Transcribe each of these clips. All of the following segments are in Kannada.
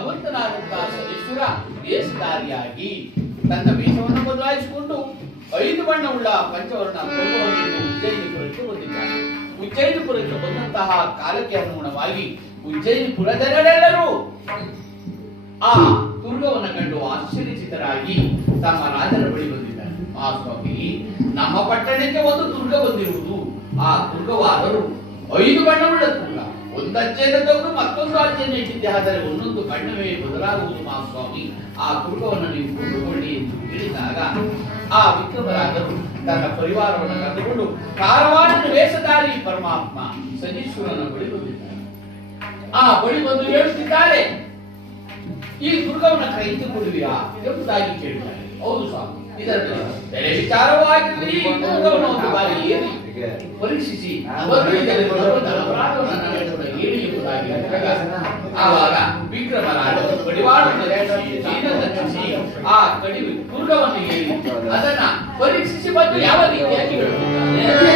ಭಗವಂತನಾದಂತಹ ಸದೇಶ್ವರ ವೇಷಧಾರಿಯಾಗಿ ತನ್ನ ವೇಷವನ್ನು ಬದಲಾಯಿಸಿಕೊಂಡು 5 ಬಣ್ಣವುಳ್ಳ ಪಂಚವರ್ಣ ಪರ್ವವನ್ನು ಉಜ್ಜಯಿನಿಪುರಕ್ಕೆ ಬಂದಿದ್ದಾನೆ. ಉಜ್ಜಯಿನಿಪುರಕ್ಕೆ ಬಂದಂತಹ ಕಾಲಕ್ಕೆ ಅನುಗುಣವಾಗಿ ಉಜ್ಜಯಿನಿಪುರದವರೆಲ್ಲರೂ ಆ ದುರ್ಗವನ್ನು ಕಂಡು ಆಶ್ಚರ್ಯಚಿತರಾಗಿ ತಮ್ಮ ರಾಜರ ಬಳಿ ಬಂದಿದ್ದಾರೆ. ಆ ಸ್ವಾಮಿ, ನಮ್ಮ ಪಟ್ಟಣಕ್ಕೆ ಒಂದು ದುರ್ಗ ಬಂದಿರುವುದು. ಆ ದುರ್ಗವಾದರೂ 5 ಬಣ್ಣವುಳ್ಳ ದುರ್ಗ. ಒಂದು ಅಜ್ಜೆಯನ್ನು ತೆಗೆದು ಮತ್ತೊಂದು ಅಜ್ಜೆಯನ್ನು ಇಟ್ಟಿದ್ದೆ, ಆದರೆ ಒಂದೊಂದು ಬಣ್ಣವೇ ಬದಲಾಗುವುದು ಮಹಾಸ್ವಾಮಿ. ಆ ದುರ್ಗವನ್ನು ನೀವು ಕೊಂಡುಕೊಳ್ಳಿ ಎಂದು ಹೇಳಿದಾಗ ಆ ವಿಕ್ರಮರಾಜರು ತನ್ನ ಪರಿವಾರವನ್ನು ಕರೆದುಕೊಂಡು ಕಾರವಾರದ ವೇಷಧಾರಿ ಪರಮಾತ್ಮ ಸನೀಶ್ವರನ ಬಳಿ ಬಂದಿದ್ದಾರೆ. ಆ ಬಳಿ ಬಂದು ಹೇಳುತ್ತಿದ್ದಾರೆ, ಈ ದುರ್ಗವನ್ನು ಕೈತುಕೊಳ್ಳುವಿರಾ ಎಂಬುದಾಗಿ ಕೇಳಿದ್ದಾರೆ. ಹೌದು ಸ್ವಾಮಿ, ಇದರ ಬೆಲೆ ವಿಚಾರವಾಗಿರಲಿ. ಈ ದುರ್ಗವನ್ನು ಒಂದು ಬಾರಿ ಏರಿ ಪರೀಕ್ಷಿಸಿ ಅಪರಾಧವನ್ನು ಹೇಳಿ ಎಂಬುದಾಗಿ ಆವಾಗ ವಿಕ್ರಮರಾಜರು ಕಡಿವಾಳವನ್ನು ಆ ಕಡಿ ದುರ್ಗವನ್ನು ಹೇಳಿ ಅದನ್ನ ಪರೀಕ್ಷಿಸಿ ಬಂದು ಯಾವ ರೀತಿಯಾಗಿ ಹೇಳುತ್ತಾರೆ.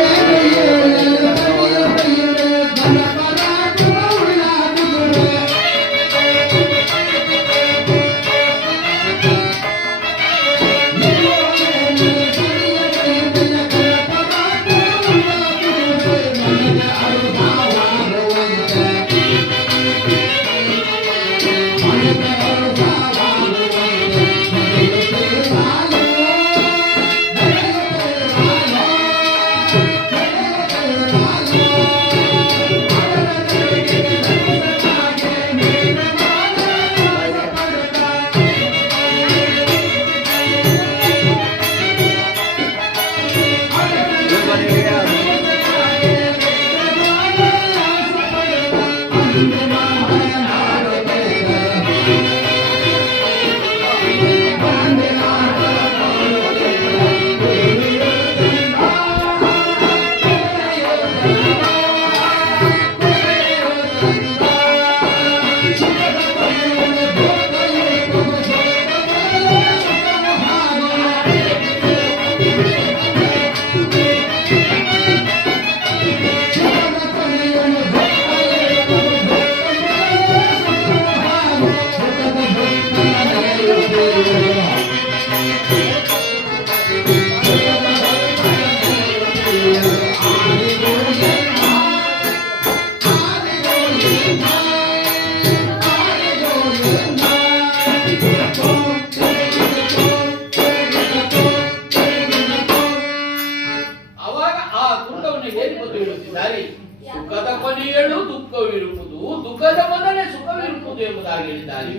ಸುಖದ ಕೊನೆಯಳು ದುಃಖವಿರುವುದು, ದುಃಖದ ಮೊದಲೇ ಸುಖವಿರುವುದು ಎಂಬುದಾಗಿ ಹೇಳಿದ್ದಾರೆ.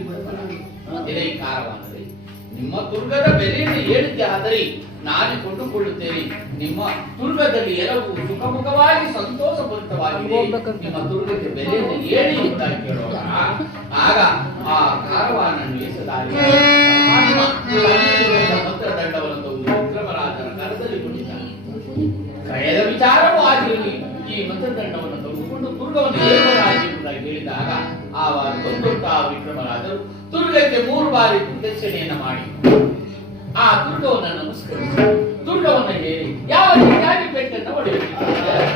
ಇದೇ ಕಾರಣವಾದರೆ ನಿಮ್ಮ ದುರ್ಗದ ಬೆಲೆಯನ್ನು ಹೇಳಿದ್ದೆ, ಆದರೆ ನಾನೇ ಕೊಂಡುಕೊಳ್ಳುತ್ತೇನೆ. ನಿಮ್ಮ ದುರ್ಗದಲ್ಲಿ ಎಲ್ಲವೂ ಸುಖಮುಖವಾಗಿ ಸಂತೋಷಪೂರಿತವಾಗಿದೆ. ನಿಮ್ಮ ದುರ್ಗದ ಬೆಲೆಯನ್ನು ಹೇಳಿ ಎಂಬುದಾಗಿ ಕೇಳೋಣ. ಆಗ ಆ ಕಾರವಾನನ್ನು ಎಸೆದಾರಿ ಮಂತ್ರದಂಡವನ್ನು ವಿಕ್ರಮರಾಜನ ಕರದಲ್ಲಿ ಕೊಟ್ಟಿದ್ದಾನೆ. ಕಳೆದ ವಿಚಾರವೂ ಆಗಿರಲಿ, ಈ ಮಂತ್ರದಂಡವನ್ನು ತೆಗೆದುಕೊಂಡು ದುರ್ಗವನ್ನು ಏಕರಾಜಿ ಎಂಬುದಾಗಿ ಹೇಳಿದಾಗ ಆವಾಗ ಬಂದಂತಹ ವಿಕ್ರಮರಾಜರು ದುರ್ಗಕ್ಕೆ 3 ಬಾರಿ ಪ್ರದಕ್ಷಿಣೆಯನ್ನು ಮಾಡಿ ಆ ದುರ್ಗವನ್ನು ನಮಸ್ಕರಿಸಿ ದುರ್ಗವನ್ನು ಹೇಳಿ ಯಾವ ರೀತಿಯಾಗಿ ಪೆಟ್ಟನ್ನು ಹೊಡೆಯುತ್ತಿದ್ದಾರೆ.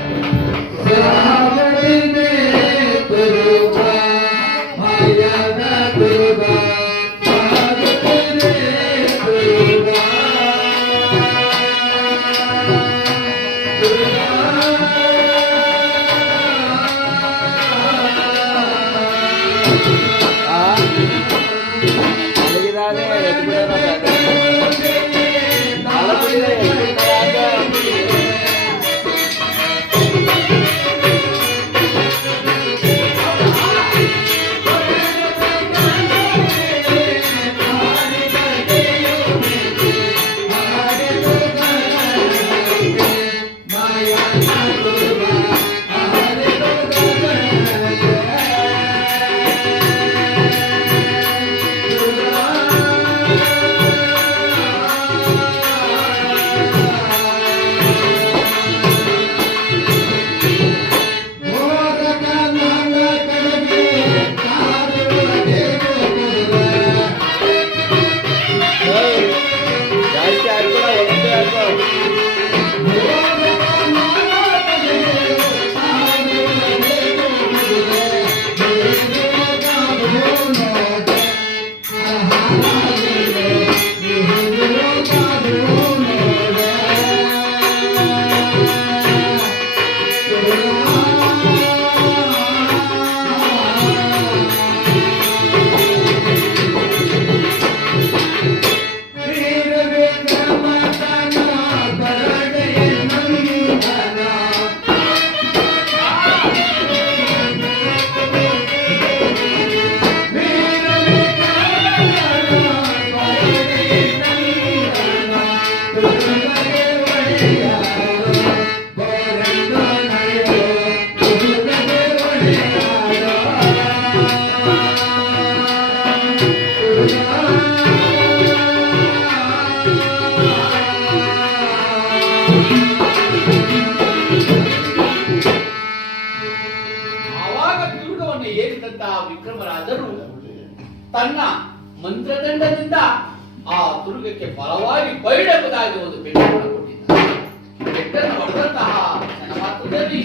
ತನ್ನ ಮಂತ್ರದಂಡದಿಂದ ಆ ದುರ್ಗಕ್ಕೆ ಬಲವಾಗಿ ಬೈಡಬಹುದಾಗಿ ಒಂದು ಪೆಟ್ಟನ್ನು ಕೊಟ್ಟಿದ್ದಾನೆ. ಪೆಟ್ಟನ್ನು ಹೊಡೆದಂತಹ ಕ್ಷಣ ಮಾತ್ರದಲ್ಲಿ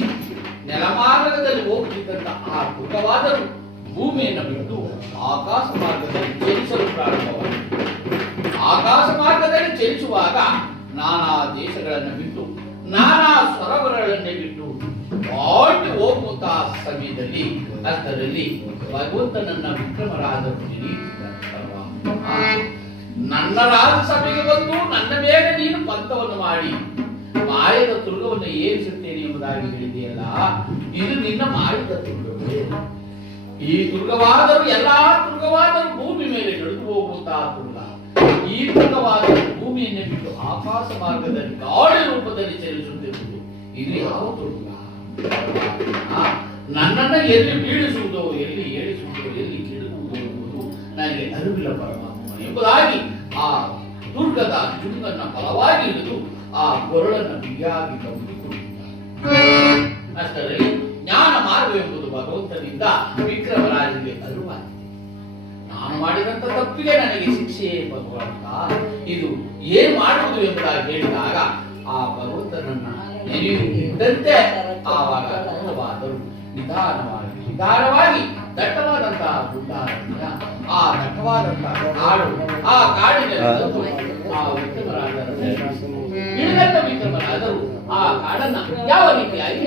ನೆಲಮಾರ್ಗದಲ್ಲಿ ಹೋಗುತ್ತಿದ್ದಂತಹ ಆ ದುರ್ಗವಾದರೂ ಭೂಮಿಯನ್ನು ಬಿಟ್ಟು ಆಕಾಶ ಮಾರ್ಗದಲ್ಲಿ ಚಲಿಸಲು ಪ್ರಾರಂಭವಾಯಿತು. ಆಕಾಶ ಮಾರ್ಗದಲ್ಲಿ ಚಲಿಸುವಾಗ ನಾನಾ ದೇಶಗಳನ್ನು ಬಿಟ್ಟು ನಾನಾ ಸರೋವರಗಳನ್ನೇ ಬಿಟ್ಟು ದಾಟಿ ಹೋಗುವಂತಹ ಸಮಯದಲ್ಲಿ ಅಷ್ಟರಲ್ಲಿ ಭಗವಂತನನ್ನ ವಿಕ್ರಮರಾಜರು ನನ್ನ ರಾಜಸಭೆಗೆ ಬಂದು ನನ್ನ ಮೇಲೆ ನೀನು ಪಂಥವನ್ನು ಮಾಡಿ ಮಾಯದ ತುರ್ಗವನ್ನು ಏರಿಸುತ್ತೇನೆ ಎಂಬುದಾಗಿ ಹೇಳಿದೆಯಲ್ಲ, ಇದು ನಿನ್ನ ಮಾಡಿದ ತುರ್ಗವೇ. ಈ ತುರ್ಗವಾದರೂ ಎಲ್ಲಾ ತುರ್ಗವಾದರೂ ಭೂಮಿ ಮೇಲೆ ನಡೆದು ಹೋಗುವಂತಹ ತುರ್ಗ. ಈ ತುರ್ಗವಾದರೂ ಭೂಮಿಯನ್ನೇ ಬಿಟ್ಟು ಆಕಾಶ ಮಾರ್ಗದಲ್ಲಿ ಗಾಳಿ ರೂಪದಲ್ಲಿ ಚಲಿಸುತ್ತಿರುವುದು. ಇದು ಯಾವ ತುರ್ಗ? ನನ್ನನ್ನು ಎಲ್ಲಿ ಬೀಳಿಸುವುದೋ, ಎಲ್ಲಿ ಏಳಿಸುವುದೋ, ಎಲ್ಲಿ ಕೆಡುವುದೋ ಎಂಬುದು ನನಗೆ ಅರಿವಿಲ್ಲ ಪರಮಾತ್ಮ ಎಂಬುದಾಗಿ ಆ ದುರ್ಗದ ಚುಂಗನ್ನ ಬಲವಾಗಿ ಹಿಡಿದು ಆ ಕೊರಳನ್ನು ಬಿಗಿಯಾಗಿ ಕವಿದುಕೊಂಡಿದ್ದಾನೆ. ಅಷ್ಟರಲ್ಲಿ ಜ್ಞಾನ ಮಾರ್ಗವೆಂಬುದು ಭಗವಂತನಿಂದ ವಿಕ್ರಮರಾಜನಿಗೆ ಅರಿವಾಗಿದೆ. ನಾನು ಮಾಡಿದಂತ ತಪ್ಪಿಗೆ ನನಗೆ ಶಿಕ್ಷೆಯೇ ಭಗವಂತ, ಇದು ಏನ್ ಮಾಡುವುದು ಎಂಬುದಾಗಿ ಹೇಳಿದಾಗ ಆ ಭಗವಂತನನ್ನ ನೆನೆಯುತ್ತಿದ್ದಂತೆ ಆವಾಗ ದಟ್ಟವಾದರು ನಿಧಾನವಾಗಿ ದಟ್ಟವಾದಂತಹ ಗುಡ್ಡಾರಣ್ಯ, ಆ ದಟ್ಟವಾದಂತಹ ಕಾಡು, ಆ ಕಾಡಿನಲ್ಲಿ ಆ ವಿಕ್ರಮರಾಜರು ಇಳಿದಂತ ವಿಕ್ರಮರಾಜರು ಆ ಕಾಡನ್ನ ಯಾವ ರೀತಿಯಾಗಿ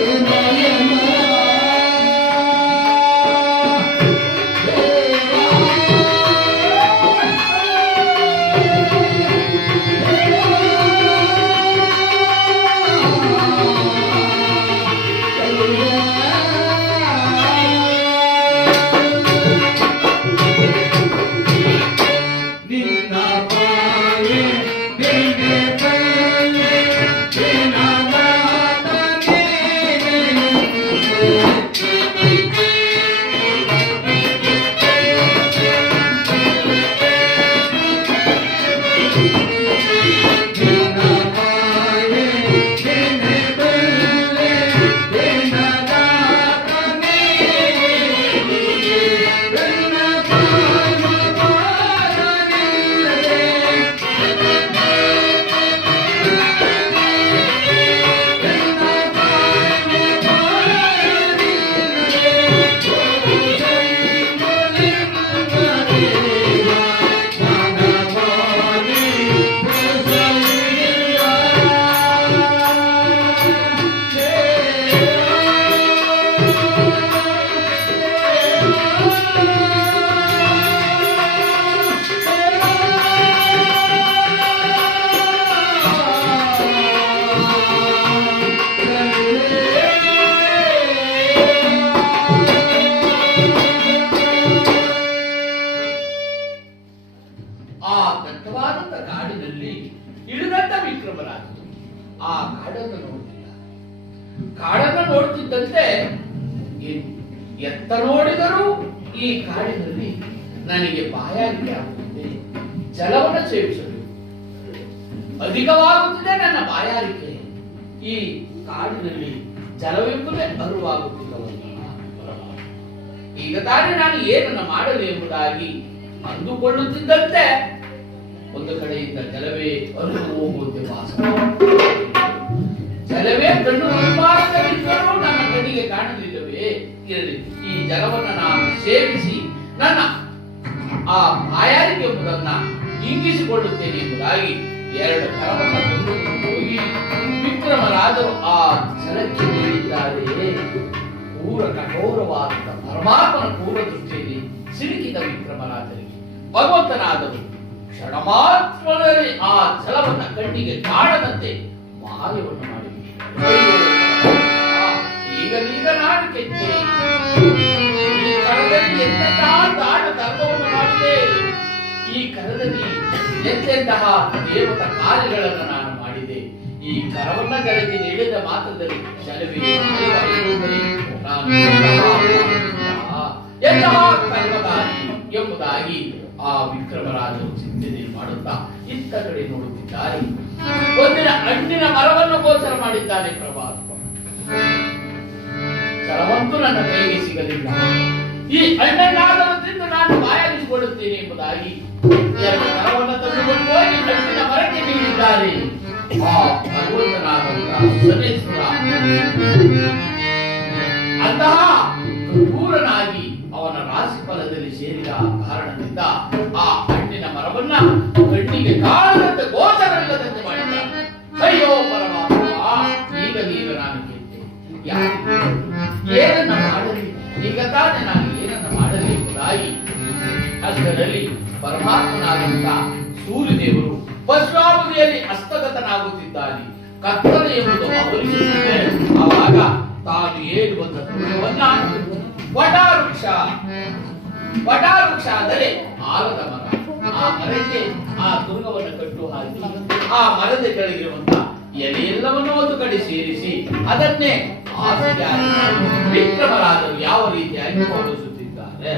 Thank you. ಕಾಡನ್ನು ನೋಡುತ್ತಿದ್ದಂತೆ ಎತ್ತ ನೋಡಿದರೂ ಈ ಕಾಡಿನಲ್ಲಿ ನನಗೆ ಬಾಯಾರಿಕೆ ಆಗುತ್ತಿದೆ, ಜಲವನ್ನು ಸೇವಿಸಲು ಅಧಿಕವಾಗುತ್ತಿದೆ ನನ್ನ ಬಾಯಾರಿಕೆ. ಈ ಕಾಡಿನಲ್ಲಿ ಜಲವೆಂಬುದೇ ಅರಿವಾಗುತ್ತಿಲ್ಲವಲ್ಲ. ಈಗ ತಾನೇ ನಾನು ಏನನ್ನ ಮಾಡಲಿ ಎಂಬುದಾಗಿ ಅಂದುಕೊಳ್ಳುತ್ತಿದ್ದಂತೆ ಒಂದು ಕಡೆಯಿಂದ ಜಲವೇ ಅರಿದು ಹೋಗುವಂತೆ ವಾಸನೆ. ಜಲವೇ ಕಣ್ಣು ನಿರ್ಮಾಣದಲ್ಲಿದ್ದರೂ ನನ್ನ ಕಣ್ಣಿಗೆ ಕಾಣಲಿಲ್ಲವೇ? ಇರಲಿ, ಈ ಜಲವನ್ನು ನಾನು ಸೇವಿಸಿ ನನ್ನ ಆ ಬಾಯಾರಿಕೆ ಎಂಬುದನ್ನ ಇಂಗಿಸಿಕೊಳ್ಳುತ್ತೇನೆ ಎಂಬುದಾಗಿ ಎರಡು ಕರವನ್ನು ಹೋಗಿ ವಿಕ್ರಮರಾಜರು ಆ ಜಲಕ್ಕೆ ನೀಡಿದ್ದಾರೆ. ಪೂರ ಕಠೋರವಾದ ಪರಮಾತ್ಮನ ಪೂರ್ವ ದೃಷ್ಟಿಯಲ್ಲಿ ಸಿಲುಕಿದ ವಿಕ್ರಮರಾಜರಿಗೆ ಭಗವಂತನಾದರು ಕ್ಷಣ ಮಾತ್ರದಲ್ಲಿ ಆ ಜಲವನ್ನ ಕಣ್ಣಿಗೆ ಕಾಣದಂತೆ ಮಾಯವನ್ನು ಮಾಡಿದೆ. ಈಗ ನಾನು ಕೆಟ್ಟೆ, ಈ ಕರದಲ್ಲಿ ಎಂತೆಂತಹ ದಾಟ ಧರ್ಮವನ್ನು ಮಾಡಿದೆ, ಈ ಕರದಲ್ಲಿ ಎಂತೆಂತಹ ದೇವತ ಕಾರ್ಯಗಳನ್ನು ನಾನು ಮಾಡಿದೆ. ಈ ಕರವನ್ನ ಜಲಕ್ಕೆ ನೀಡಿದ ಮಾತ್ರದಲ್ಲಿ ಜಲವೇ ನಾನು ಎಂತಹ ಕರ್ಮದಾರಿ ಎಂಬುದಾಗಿ ಆ ವಿಕ್ರಮರಾಜರು ಚಿಂತನೆ ಮಾಡುತ್ತಾ ಇತ್ತ ಕಡೆ ನೋಡುತ್ತಿದ್ದಾರೆ. ಒಂದಿನ ಹಣ್ಣಿನ ಮರವನ್ನು ಗೋಚರ ಮಾಡಿದ್ದಾನೆ ಪರಮಾತ್ಮ. ಜಲವಂತೂ ನನ್ನ ಕೈಗೆ ಸಿಗಲಿಲ್ಲ, ಈ ಹಣ್ಣನ್ನಾದರೂ ತಿಂದು ನಾನು ಬಾಯಾಗಿಸಿಕೊಳ್ಳುತ್ತೇನೆ ಎಂಬುದಾಗಿ ಎರಡು ಮರವನ್ನು ತಂದುಕೊಂಡು ಹೋಗಿ ಹಣ್ಣಿನ ಮರಕ್ಕೆ ನೀಡಿದ್ದಾರೆ. ಆ ಭಗವಂತನಾದಂತಹ ಶನೇಶ್ವರ ಅಂತಹ ಕ್ರೂರನಾಗಿ ಅವನ ರಾಶಿ ಫಲದಲ್ಲಿ ಸೇರಿದ ಕಾರಣದಿಂದ ಆ ಹಣ್ಣಿನ ಮರವನ್ನ ಕಣ್ಣಿಗೆ ಕಾಣದಂತೆ ಗೋಚರವಿಲ್ಲದಂತೆ ಮಾಡಿದ್ದಾನೆ. ಅಯ್ಯೋ ಪರಮಾತ್ಮ, ಈಗ ನಾನು ಕೇಳ್ತೇನೆ, ಏನನ್ನ ಮಾಡಲಿ, ಈಗ ತಾನೇ ನಾನು ಏನನ್ನ ಮಾಡಲಿ ಎಂಬುದಾಗಿ ಅಷ್ಟರಲ್ಲಿ ಪರಮಾತ್ಮನಾದಂತಹ ಸೂರ್ಯದೇವರು ಪಶ್ವಾವಧಿಯಲ್ಲಿ ಹಸ್ತಗತನಾಗುತ್ತಿದ್ದಾನೆ. ಕತ್ತಲೆ ಎಂಬುದು ಅವರಿಸುತ್ತಿದೆ. ಆವಾಗ ತಾನು ಏರುವಂತ ತುರುವನ್ನ ವಟಾವೃಕ್ಷ ಅಂದರೆ ಆಲದ ಮರ, ಆ ಮರಕ್ಕೆ ಆ ತುರುಗವನ್ನು ಕಟ್ಟು ಹಾಕಿ ಆ ಮರದ ಕೆಳಗಿರುವಂತ ಎಲೆಯೆಲ್ಲವನ್ನು ಒಂದು ಕಡೆ ಸೇರಿಸಿ ಅದನ್ನೇ ವಿಕ್ರಮರಾಜರು ಯಾವ ರೀತಿಯಾಗಿ ತೋರಿಸುತ್ತಿದ್ದಾರೆ.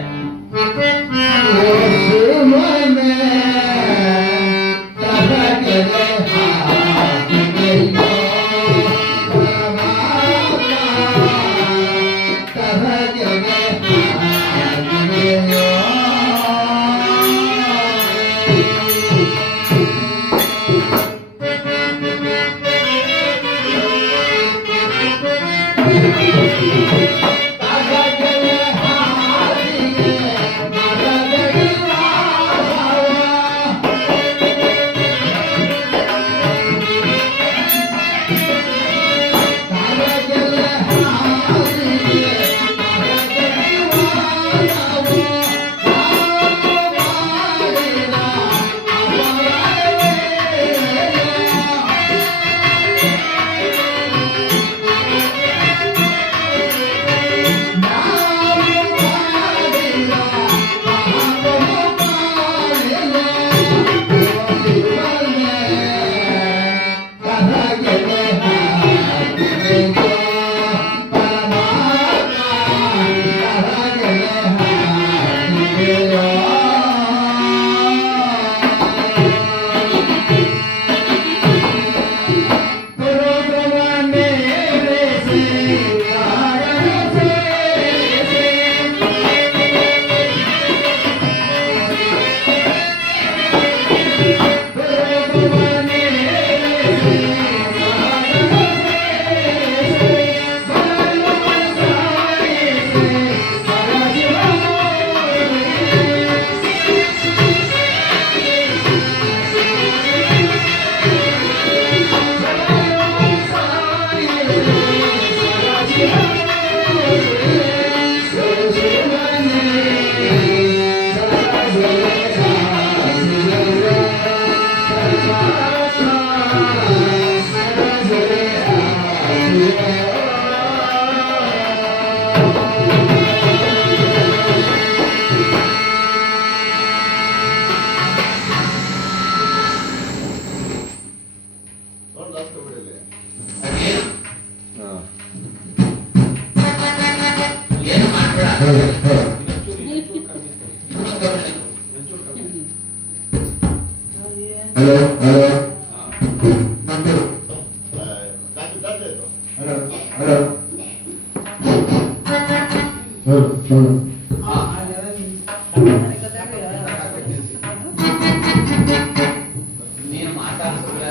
ನೀನು ಮಾತಾಡ್ಸಿದ್ರೆ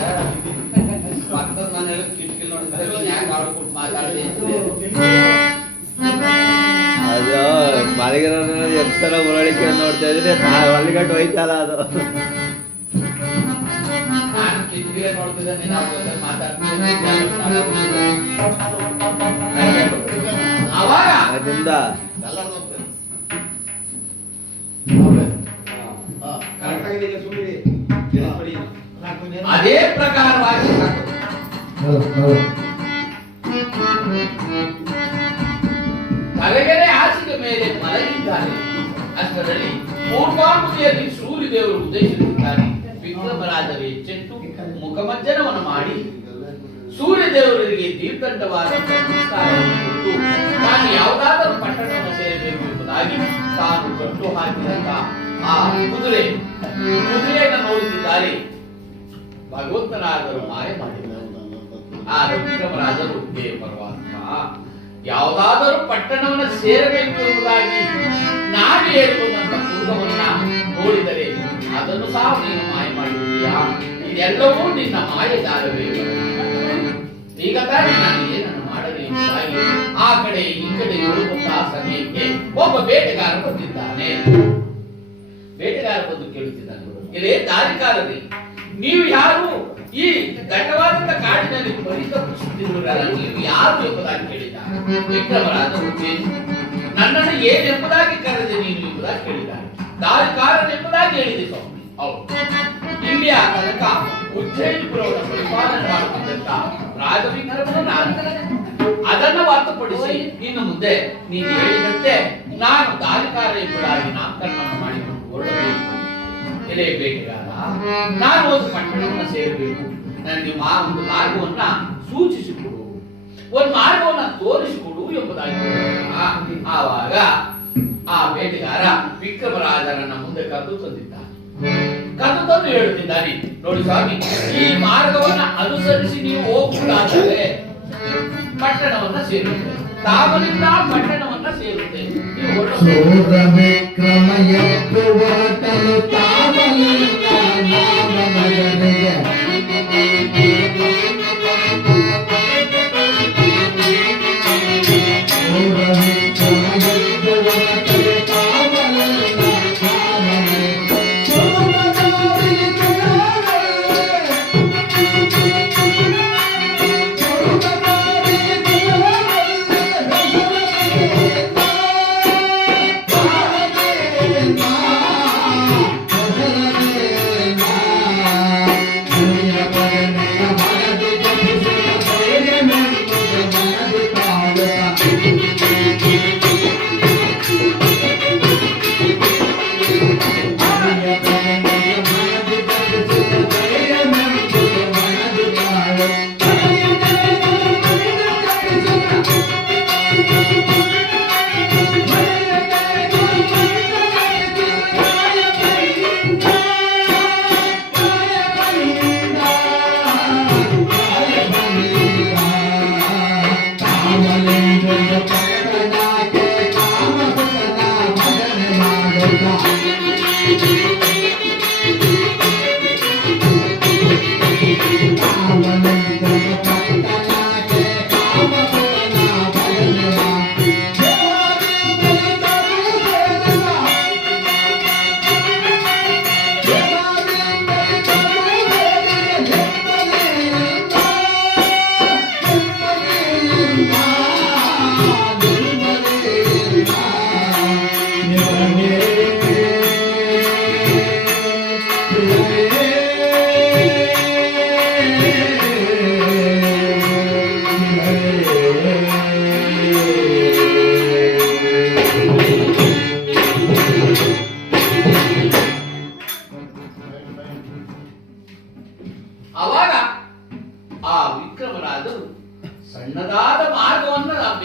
ಪಕ್ಕದ ಮನೆಯಲ್ಲಿ ಕಿಟಕಿ ನೋಡಿದ್ರೆ ಯಾಕೆ ಆಡ್ಬಿಟ್ಟು ಮಾತಾಡಿದೆ ಅದು ಮಲಗಿರೋ ಎಷ್ಟರ ಉರಳಿಕೆ ನೋಡ್ತಾ ಇದ್ರೆ ಮಲ್ಲಿಗಟ್ಟು ಹೋಯ್ತಲ್ಲ ಅದು. ನಾನು ಕಿಟಕಿಲೇ ನೋಡ್ತಿದ್ದೆ, ನೀನು ಅವ್ರ ಜೊತೆ ಮಾತಾಡ್ತಿದ್ದೆ. ಅವಾಗ ಅದರಿಂದ ಅದೇ ಪ್ರಕಾರವಾಗಿ ತಲೆಗೆರೆ ಹಾಸಿಗೆ ಮೇಲೆ ಮಲಗಿದ್ದಾನೆ. ಅಷ್ಟರಲ್ಲಿ ಪೂರ್ವಾಮುಖಿಯಲ್ಲಿ ಸೂರ್ಯದೇವರು ಉದಯಿಸುತ್ತಿದ್ದಾರೆ. ವಿಕ್ರಮರಾಜರು ಎಚ್ಚೆತ್ತು ಮುಖಮಜ್ಜನವನ್ನು ಮಾಡಿ ಸೂರ್ಯದೇವರಿಗೆ ದೀರ್ಘಂಡವಾದ ನಮಸ್ಕಾರವನ್ನು ಕೊಟ್ಟು ತಾನು ಯಾವುದಾದರೂ ಪಟ್ಟಣವನ್ನು ಸೇರಬೇಕು ಎಂಬುದಾಗಿ ತಾನು ಕಟ್ಟು ಹಾಕಿದಂತ ಆ ಕುದುರೆಯನ್ನು ನೋಡುತ್ತಿದ್ದಾರೆ. ಭಗವಂತನಾದರೂ ಮಾಯ ಮಾಡಿದ್ದಾರೆ. ಆ ವಿಕ್ರಮರಾಜರು ಹೇ ಪರಮಾತ್ಮ, ಯಾವುದಾದರೂ ಪಟ್ಟಣವನ್ನು ಸೇರಬೇಕು ಎಂಬುದಾಗಿ ನಾನು ಹೇಳಿಕೊಂಡಂತ ಪೂರ್ವವನ್ನ ನೋಡಿದರೆ ಅದನ್ನು ಸಹ ನೀನು ಮಾಯ ಮಾಡಿದ್ದೀಯಾ? ಇದೆಲ್ಲವೂ ನಿನ್ನ ಮಾಯದಾರವೇ. ಈಗ ತಾನೇ ನಾನು ಏನನ್ನು ಮಾಡಲಿ ಎಂಬುದಾಗಿ ಆ ಕಡೆ ಈ ಕಡೆ ನೋಡುವಂತಹ ಸಮಯಕ್ಕೆ ಒಬ್ಬ ಬೇಟೆಗಾರ ಬಂದಿದ್ದಾನೆ. ಬೇಟೆಗಾರ ಬಂದು ಕೇಳುತ್ತಿದ್ದಾನೆ, ಇಲ್ಲೇ ದಾರಿಕಾರರೇ, ನೀವು ಯಾರು? ಈ ದಟ್ಟವಾದಂತ ಕಾಡಿನಲ್ಲಿ ಪರಿತಪಿಸುತ್ತಿರುವರಲ್ಲ, ನೀವು ಯಾರು ಎಂಬುದಾಗಿ ಕೇಳಿದ್ದಾರೆ. ವಿಕ್ರಮರಾಜರು ನನ್ನನ್ನು ಏನೆಂಬುದಾಗಿ ಕರೆದೆ ನೀನು ಎಂಬುದಾಗಿ ಕೇಳಿದ್ದಾರೆ. ದಾರಿಕಾರನೆಂಬುದಾಗಿ ಹೇಳಿದೆ ಸ್ವಾಮಿ. ಹೌದು, ಇಲ್ಲಿಯ ತನಕ ಉಜ್ಜಯಿನಿಪುರವನ್ನು ಪರಿಪಾಲನೆ ಮಾಡುತ್ತಿದ್ದಂತ ರಾಜವಿಕ್ರಮನು ನಾನು. ಅದನ್ನು ಹೊರತುಪಡಿಸಿ ಇನ್ನು ಮುಂದೆ ನೀನು ಹೇಳಿದಂತೆ ನಾನು ದಾರಿಕಾರ ಎಂಬುದಾಗಿ ನಾಮಕರಣವನ್ನು ಮಾಡಿಕೊಂಡು ಹೊರಡಬೇಕು. ಎಲೆ ಬೇಟೆಗಾರ, ನಾನು ಒಂದು ಪಟ್ಟಣವನ್ನು ಸೇರಬೇಕು. ನನಗೆ ಒಂದು ಮಾರ್ಗವನ್ನ ಸೂಚಿಸಿಕೊಡು, ಒಂದು ಮಾರ್ಗವನ್ನ ತೋರಿಸಿಕೊಡು ಎಂಬುದಾಗಿ ಆವಾಗ ಆ ಬೇಟೆಗಾರ ವಿಕ್ರಮರಾಜರನ್ನ ಮುಂದೆ ಕರೆದು ತಂದಿದ್ದಾನೆ. ಕರೆದು ತಂದು ಹೇಳುತ್ತಿದ್ದಾನೆ, ನೋಡಿ ಸ್ವಾಮಿ, ಈ ಮಾರ್ಗವನ್ನ ಅನುಸರಿಸಿ ನೀವು ಹೋಗುವುದಾದರೆ ಪಟ್ಟಣವನ್ನ ಸೇರುತ್ತೆ, ತಾಮನಿಂದ ಪಟ್ಟಣವನ್ನ ಸೇರುತ್ತೆ.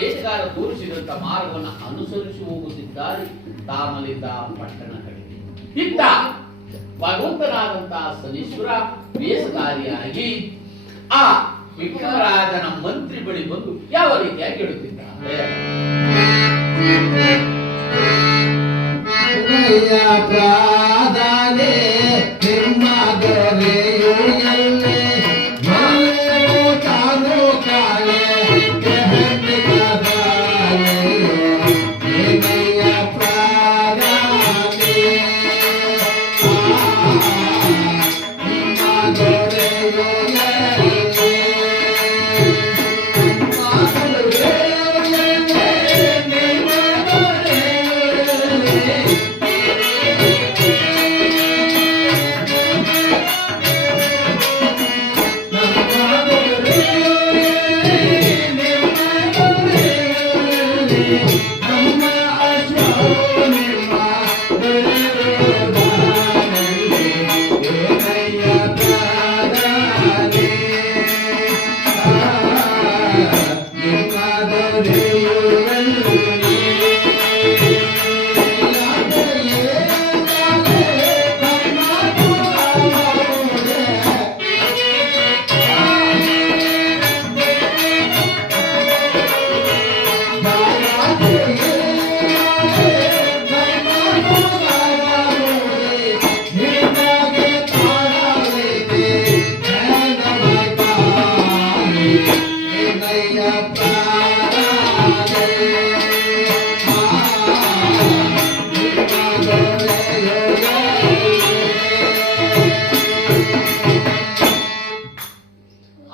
ಬೇಟೆಗಾರ ತೋರಿಸಿದಂತ ಮಾರ್ಗವನ್ನು ಅನುಸರಿಸಿ ಹೋಗುತ್ತಿದ್ದಾರೆ ತಾಮಲಿದ್ದ ಪಟ್ಟಣ ಕಡೆಗೆ. ಇತ್ತ ಭಗವಂತನಾದಂತಹ ಶನೀಶ್ವರ ವೇಷಧಾರಿಯಾಗಿ ಆ ವಿಕ್ರಮರಾಜನ ಮಂತ್ರಿ ಬಳಿ ಬಂದು ಯಾವ ರೀತಿಯಾಗಿ ಹೇಳುತ್ತಿದ್ದಾರೆ.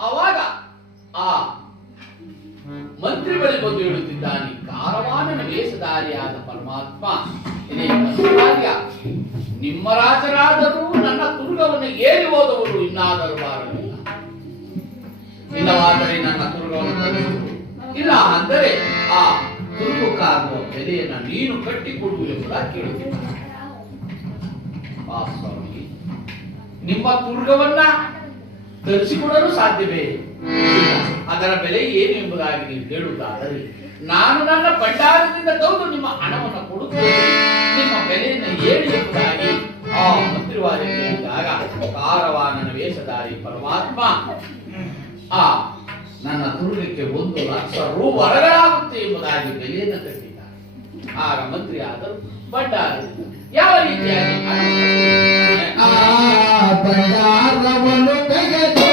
ಆವಾಗ ಆ ಮಂತ್ರಿ ಬಳಿ ಬಂದು ಹೇಳುತ್ತಿದ್ದಾನೆ, ಕಾರವಾನನ ವೇಷಧಾರಿಯಾದ ಪರಮಾತ್ಮ ಇದೇ ಕಾರ್ಯ. ನಿಮ್ಮ ರಾಜರಾದರೂ ನನ್ನ ತುರ್ಗವನ್ನು ಏರಿ ಹೋದವರು ಇನ್ನಾದರೂ ಬಾರಲಿಲ್ಲ. ಇಲ್ಲವಾದರೆ ನನ್ನ ತುರ್ಗವನ್ನು ತರಿಸು, ಇಲ್ಲ ಅಂದರೆ ಆ ತುರ್ಗುಕ್ಕಾಗುವ ಬೆಲೆಯನ್ನು ನೀನು ಕಟ್ಟಿಕೊಡು ಎಂಬುದಾಗಿ ಕೇಳುತ್ತಿದ್ದಾನೆ. ಸ್ವಾಮಿ, ನಿಮ್ಮ ತುರ್ಗವನ್ನ ತರಿಸಿಕೊಡಲು ಸಾಧ್ಯವೇ? ಅದರ ಬೆಲೆ ಏನು ಎಂಬುದಾಗಿ ನೀವು ಹೇಳುವುದಾದರೆ ನಾನು ನನ್ನ ಭಂಡಾರದಿಂದ ತಂದು ನಿಮ್ಮ ಹಣವನ್ನು ಕೊಡುತ್ತೇನೆ, ನಿಮ್ಮ ಬೆಲೆಯನ್ನು ಹೇಳಿ ಎಂಬುದಾಗಿ ಆ ಮಂತ್ರಿವಾದ ಕೇಳಿದಾಗ ಕಾರವಾನನ ವೇಷಧಾರಿ ಪರಮಾತ್ಮ ಆ ನನ್ನ ತುರುಗಕ್ಕೆ 1,00,000 ರೂ ವರಗಳಾಗುತ್ತೆ ಎಂಬುದಾಗಿ ಬೆಲೆಯನ್ನು ಕಟ್ಟಿದ್ದಾರೆ. ಆಗ ಮಂತ್ರಿ ಆದರೂ ಭಂಡಾರದಿಂದ ಯಾವ ರೀತಿಯಾಗಿ ಭಂಡಾರವನ್ನು ತೆಗೆದು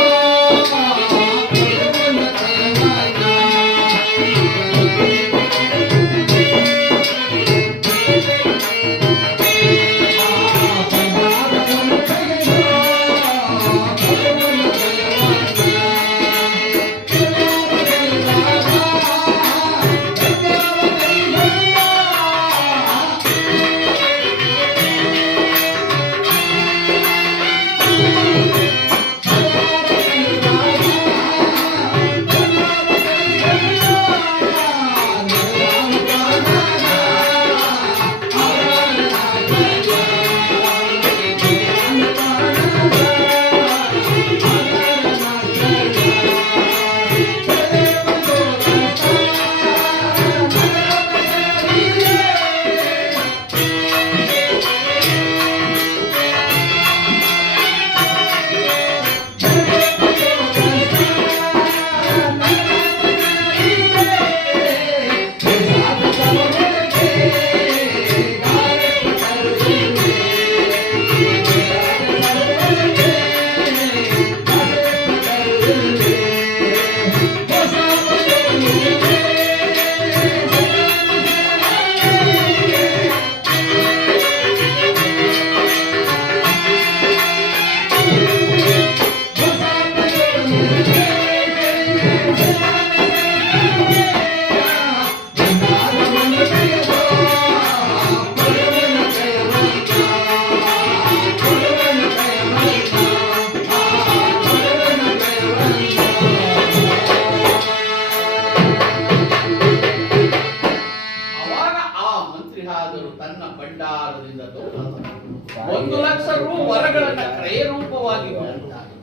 ತನ್ನ ಭಂಡಾರದಿಂದ 1,00,000 ರೂ ವರಗಳನ್ನ ಕ್ರಯ ರೂಪವಾಗಿ ಕೊಡುತ್ತಾರೆ.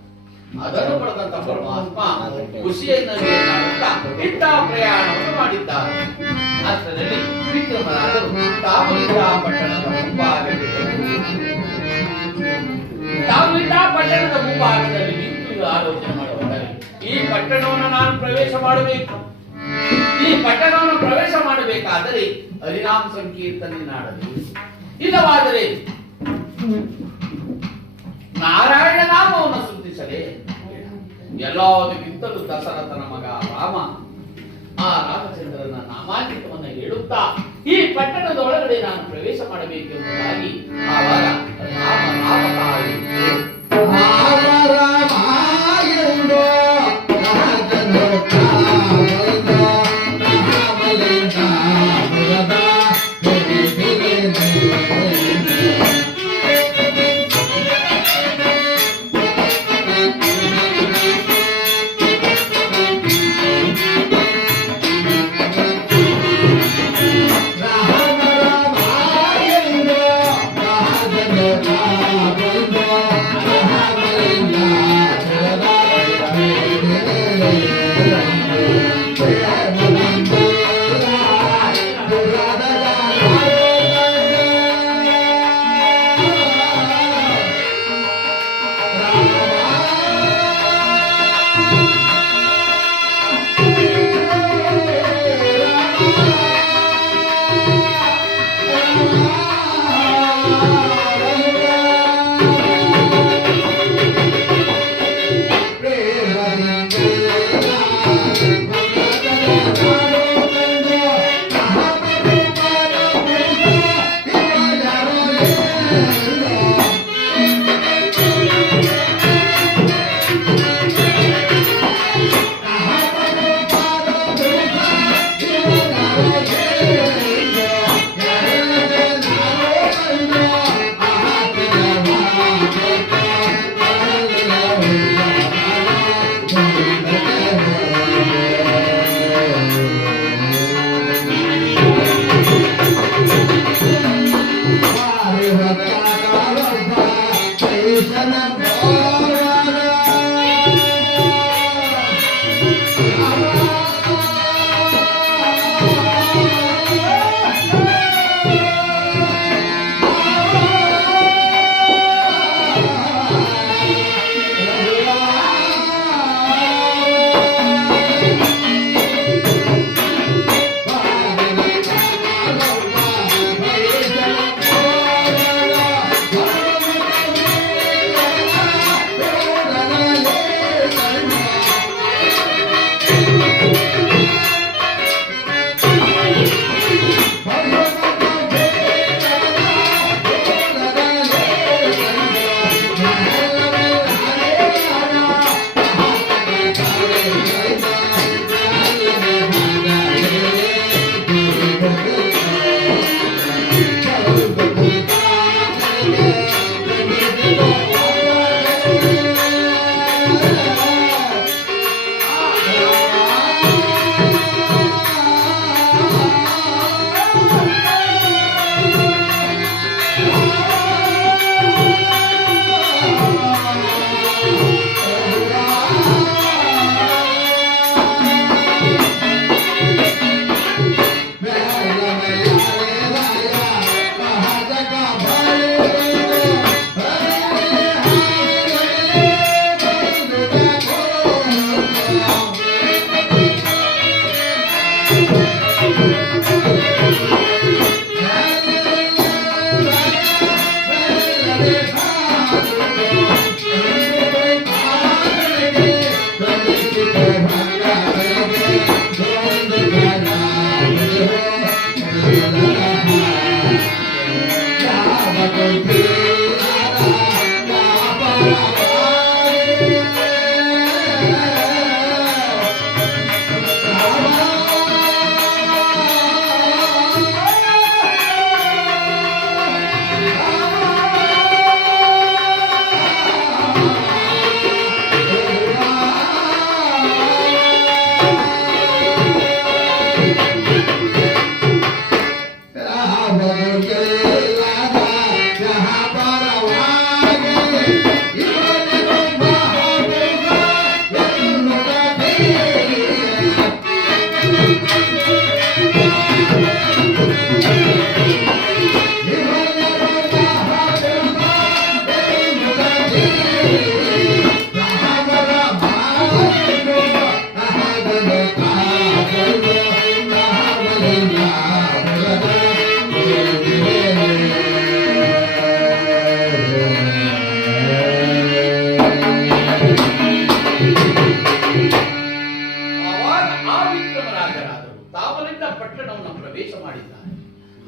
ಅದನ್ನು ಪಡೆದಂತ ಪರಮಾತ್ಮ ಖುಷಿಯನ್ನು ಇಟ್ಟ ಪ್ರಯಾಣವನ್ನು ಮಾಡಿದ್ದಾರೆ. ತ್ರಿವಿಕ್ರಮರಾದರು ತಾವು ಪಟ್ಟಣದ ಮುಂಭಾಗಕ್ಕೆ ಪಟ್ಟಣದ ಮುಂಭಾಗದಲ್ಲಿ ನಿಂತು ಆಲೋಚನೆ ಮಾಡುತ್ತಾರೆ. ಈ ಪಟ್ಟಣವನ್ನು ನಾನು ಪ್ರವೇಶ ಮಾಡಬೇಕು. ಈ ಪಟ್ಟಣವನ್ನು ಪ್ರವೇಶ ಮಾಡಬೇಕಾದರೆ ಹರಿನಾಮ ಸಂಕೀರ್ತನೆ ಮಾಡಬೇಕು. ಇಲ್ಲವಾದರೆ ನಾರಾಯಣ ನಾಮವನ್ನು ಸ್ತುತಿಸಲೇ. ಎಲ್ಲದಕ್ಕಿಂತಲೂ ದಶರಥನ ಮಗ ರಾಮ ಆ ರಾಮಚಂದ್ರನ ನಾಮಾಂಕಿತವನ್ನು ಹೇಳುತ್ತಾ ಈ ಪಟ್ಟಣದ ಒಳಗಡೆ ನಾನು ಪ್ರವೇಶ ಮಾಡಬೇಕೆಂಬುದಾಗಿ ಆವಾಗ ರಾಮ ರಾಮ ತಾಯಿ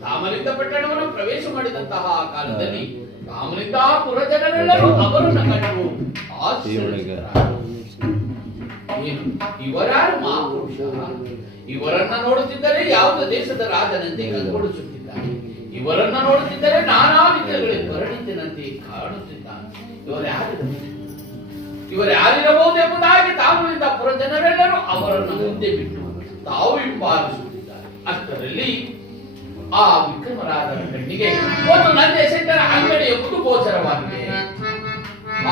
ರಾಮಲಿಂಗ ಪಟ್ಟಣವನ್ನು ಪ್ರವೇಶ ಮಾಡಿದಂತಹ ಕಾಲದಲ್ಲಿ ರಾಮಲಿಂಗ ಪುರಜನರೆಲ್ಲರೂ ಅವರನ್ನು ಕಂಡು ಆಶ್ಚರ್ಯಚಕಿತರಾದರು. ಏನು ಇವರಾರು ಮಹಾಪುರುಷ? ಇವರನ್ನ ನೋಡುತ್ತಿದ್ದರೆ ಯಾವುದೇ ದೇಶದ ರಾಜನಂತೆ ಕಂಗೊಳಿಸುತ್ತಿದ್ದಾನೆ. ಇವರನ್ನ ನೋಡುತ್ತಿದ್ದರೆ ನಾನಾ ವಿಧಗಳಲ್ಲಿ ಪರಿಣಿತನಂತೆ ಕಾಣುತ್ತಿದ್ದಾನೆ. ಇವರು ಯಾರಿರಬಹುದು ಎಂಬುದಾಗಿ ರಾಮಲಿಂಗ ಪುರಜನರೆಲ್ಲರೂ ಅವರನ್ನು ಮುಂದೆ ಬಿಟ್ಟು ತಾವು ಹಿಂಬಾಲಿಸುತ್ತಿದ್ದಾರೆ. ಅಷ್ಟರಲ್ಲಿ ಆ ವಿಕ್ರಮರಾಜನ ಕಣ್ಣಿಗೆ ಒಂದು ನಂದೆ ಸೆಟ್ಟರ ಅಂಗಡಿ ಎಂಬುದು ಗೋಚರವಾಗಿದೆ.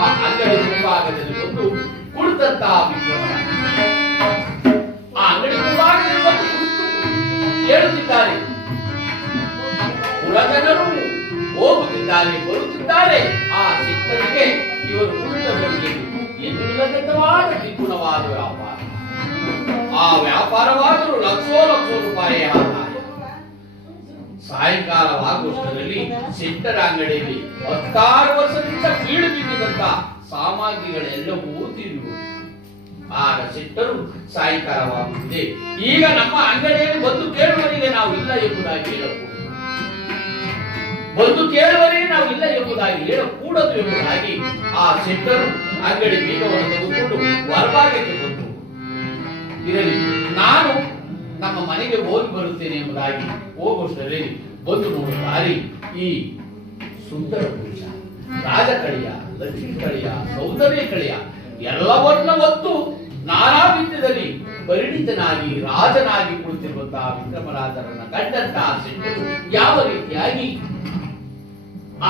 ಆ ಅಂಗಡಿ ಮುಂಭಾಗದಲ್ಲಿ ಒಂದು ಕುಳಿತಂತಹ ವಿಕ್ರಮರಾಜ ಆ ಅಂಗಡಿ ಮುಂಭಾಗದಲ್ಲಿ ಒಂದು ಕುಳಿತು ಹೇಳುತ್ತಿದ್ದಾರೆ. ಪುರಜನರು ಹೋಗುತ್ತಿದ್ದಾರೆ, ಬರುತ್ತಿದ್ದಾರೆ. ಆ ಸಿಕ್ಕರಿಗೆ ಇವರು ಕುಳಿತವರಿಗೆ ಎನ್ನುವುದವಾದ ದ್ವಿಗುಣವಾದ ವ್ಯಾಪಾರ. ಆ ವ್ಯಾಪಾರವಾದರೂ ಲಕ್ಷೋ ರೂಪಾಯಿ ಆದಾಯ. ಸಾಯಂಕಾಲವಾಗುವಷ್ಟರಲ್ಲಿ ಸೆಟ್ಟರ ಅಂಗಡಿಯಲ್ಲಿ 16 ವರ್ಷದಿಂದ ಬೀಳು ಬಿದ್ದಿದಂತ ಸಾಮಗ್ರಿಗಳೆಲ್ಲವೂ ತಿರುವು. ಆಗ ಸೆಟ್ಟರು ಸಾಯಂಕಾಲವಾಗುತ್ತಿದೆ, ಈಗ ನಮ್ಮ ಅಂಗಡಿಯಲ್ಲಿ ಬಂದು ಕೇಳುವವರಿಗೆ ನಾವು ಇಲ್ಲ ಎಂಬುದಾಗಿ ಹೇಳಬಹುದು, ಬಂದು ಕೇಳುವವರಿಗೆ ನಾವು ಇಲ್ಲ ಎಂಬುದಾಗಿ ಹೇಳಕೂಡದು ಎಂಬುದಾಗಿ ಆ ಸೆಟ್ಟರು ಅಂಗಡಿ ಬೀಗವನ್ನು ತೆಗೆದುಕೊಂಡು ಹೊರಭಾಗಕ್ಕೆ ಬಂದು, ಇರಲಿ ನಾನು ನಮ್ಮ ಮನೆಗೆ ಹೋಗಿ ಬರುತ್ತೇನೆ ಎಂಬುದಾಗಿ ಹೋಗುವಷ್ಟರಲ್ಲಿ ಬಂದು ನೋಡುತ್ತಾರೆ. ಈ ಸುಂದರ ಪುರುಷ ರಾಜಕಳಿಯ, ಲಕ್ಷ್ಮೀ ಕಳಿಯ, ಸೌಂದರ್ಯ ಕಳಿಯ ಎಲ್ಲವನ್ನ ಹೊತ್ತು ನಾನಾ ವಿದ್ಯದಲ್ಲಿ ಪರಿಣಿತನಾಗಿ ರಾಜನಾಗಿ ಕುಳಿತಿರುವಂತಹ ವಿಕ್ರಮರಾಜರನ್ನ ಕಂಡಂತಹ ಸೆಟ್ಟರು ಯಾವ ರೀತಿಯಾಗಿ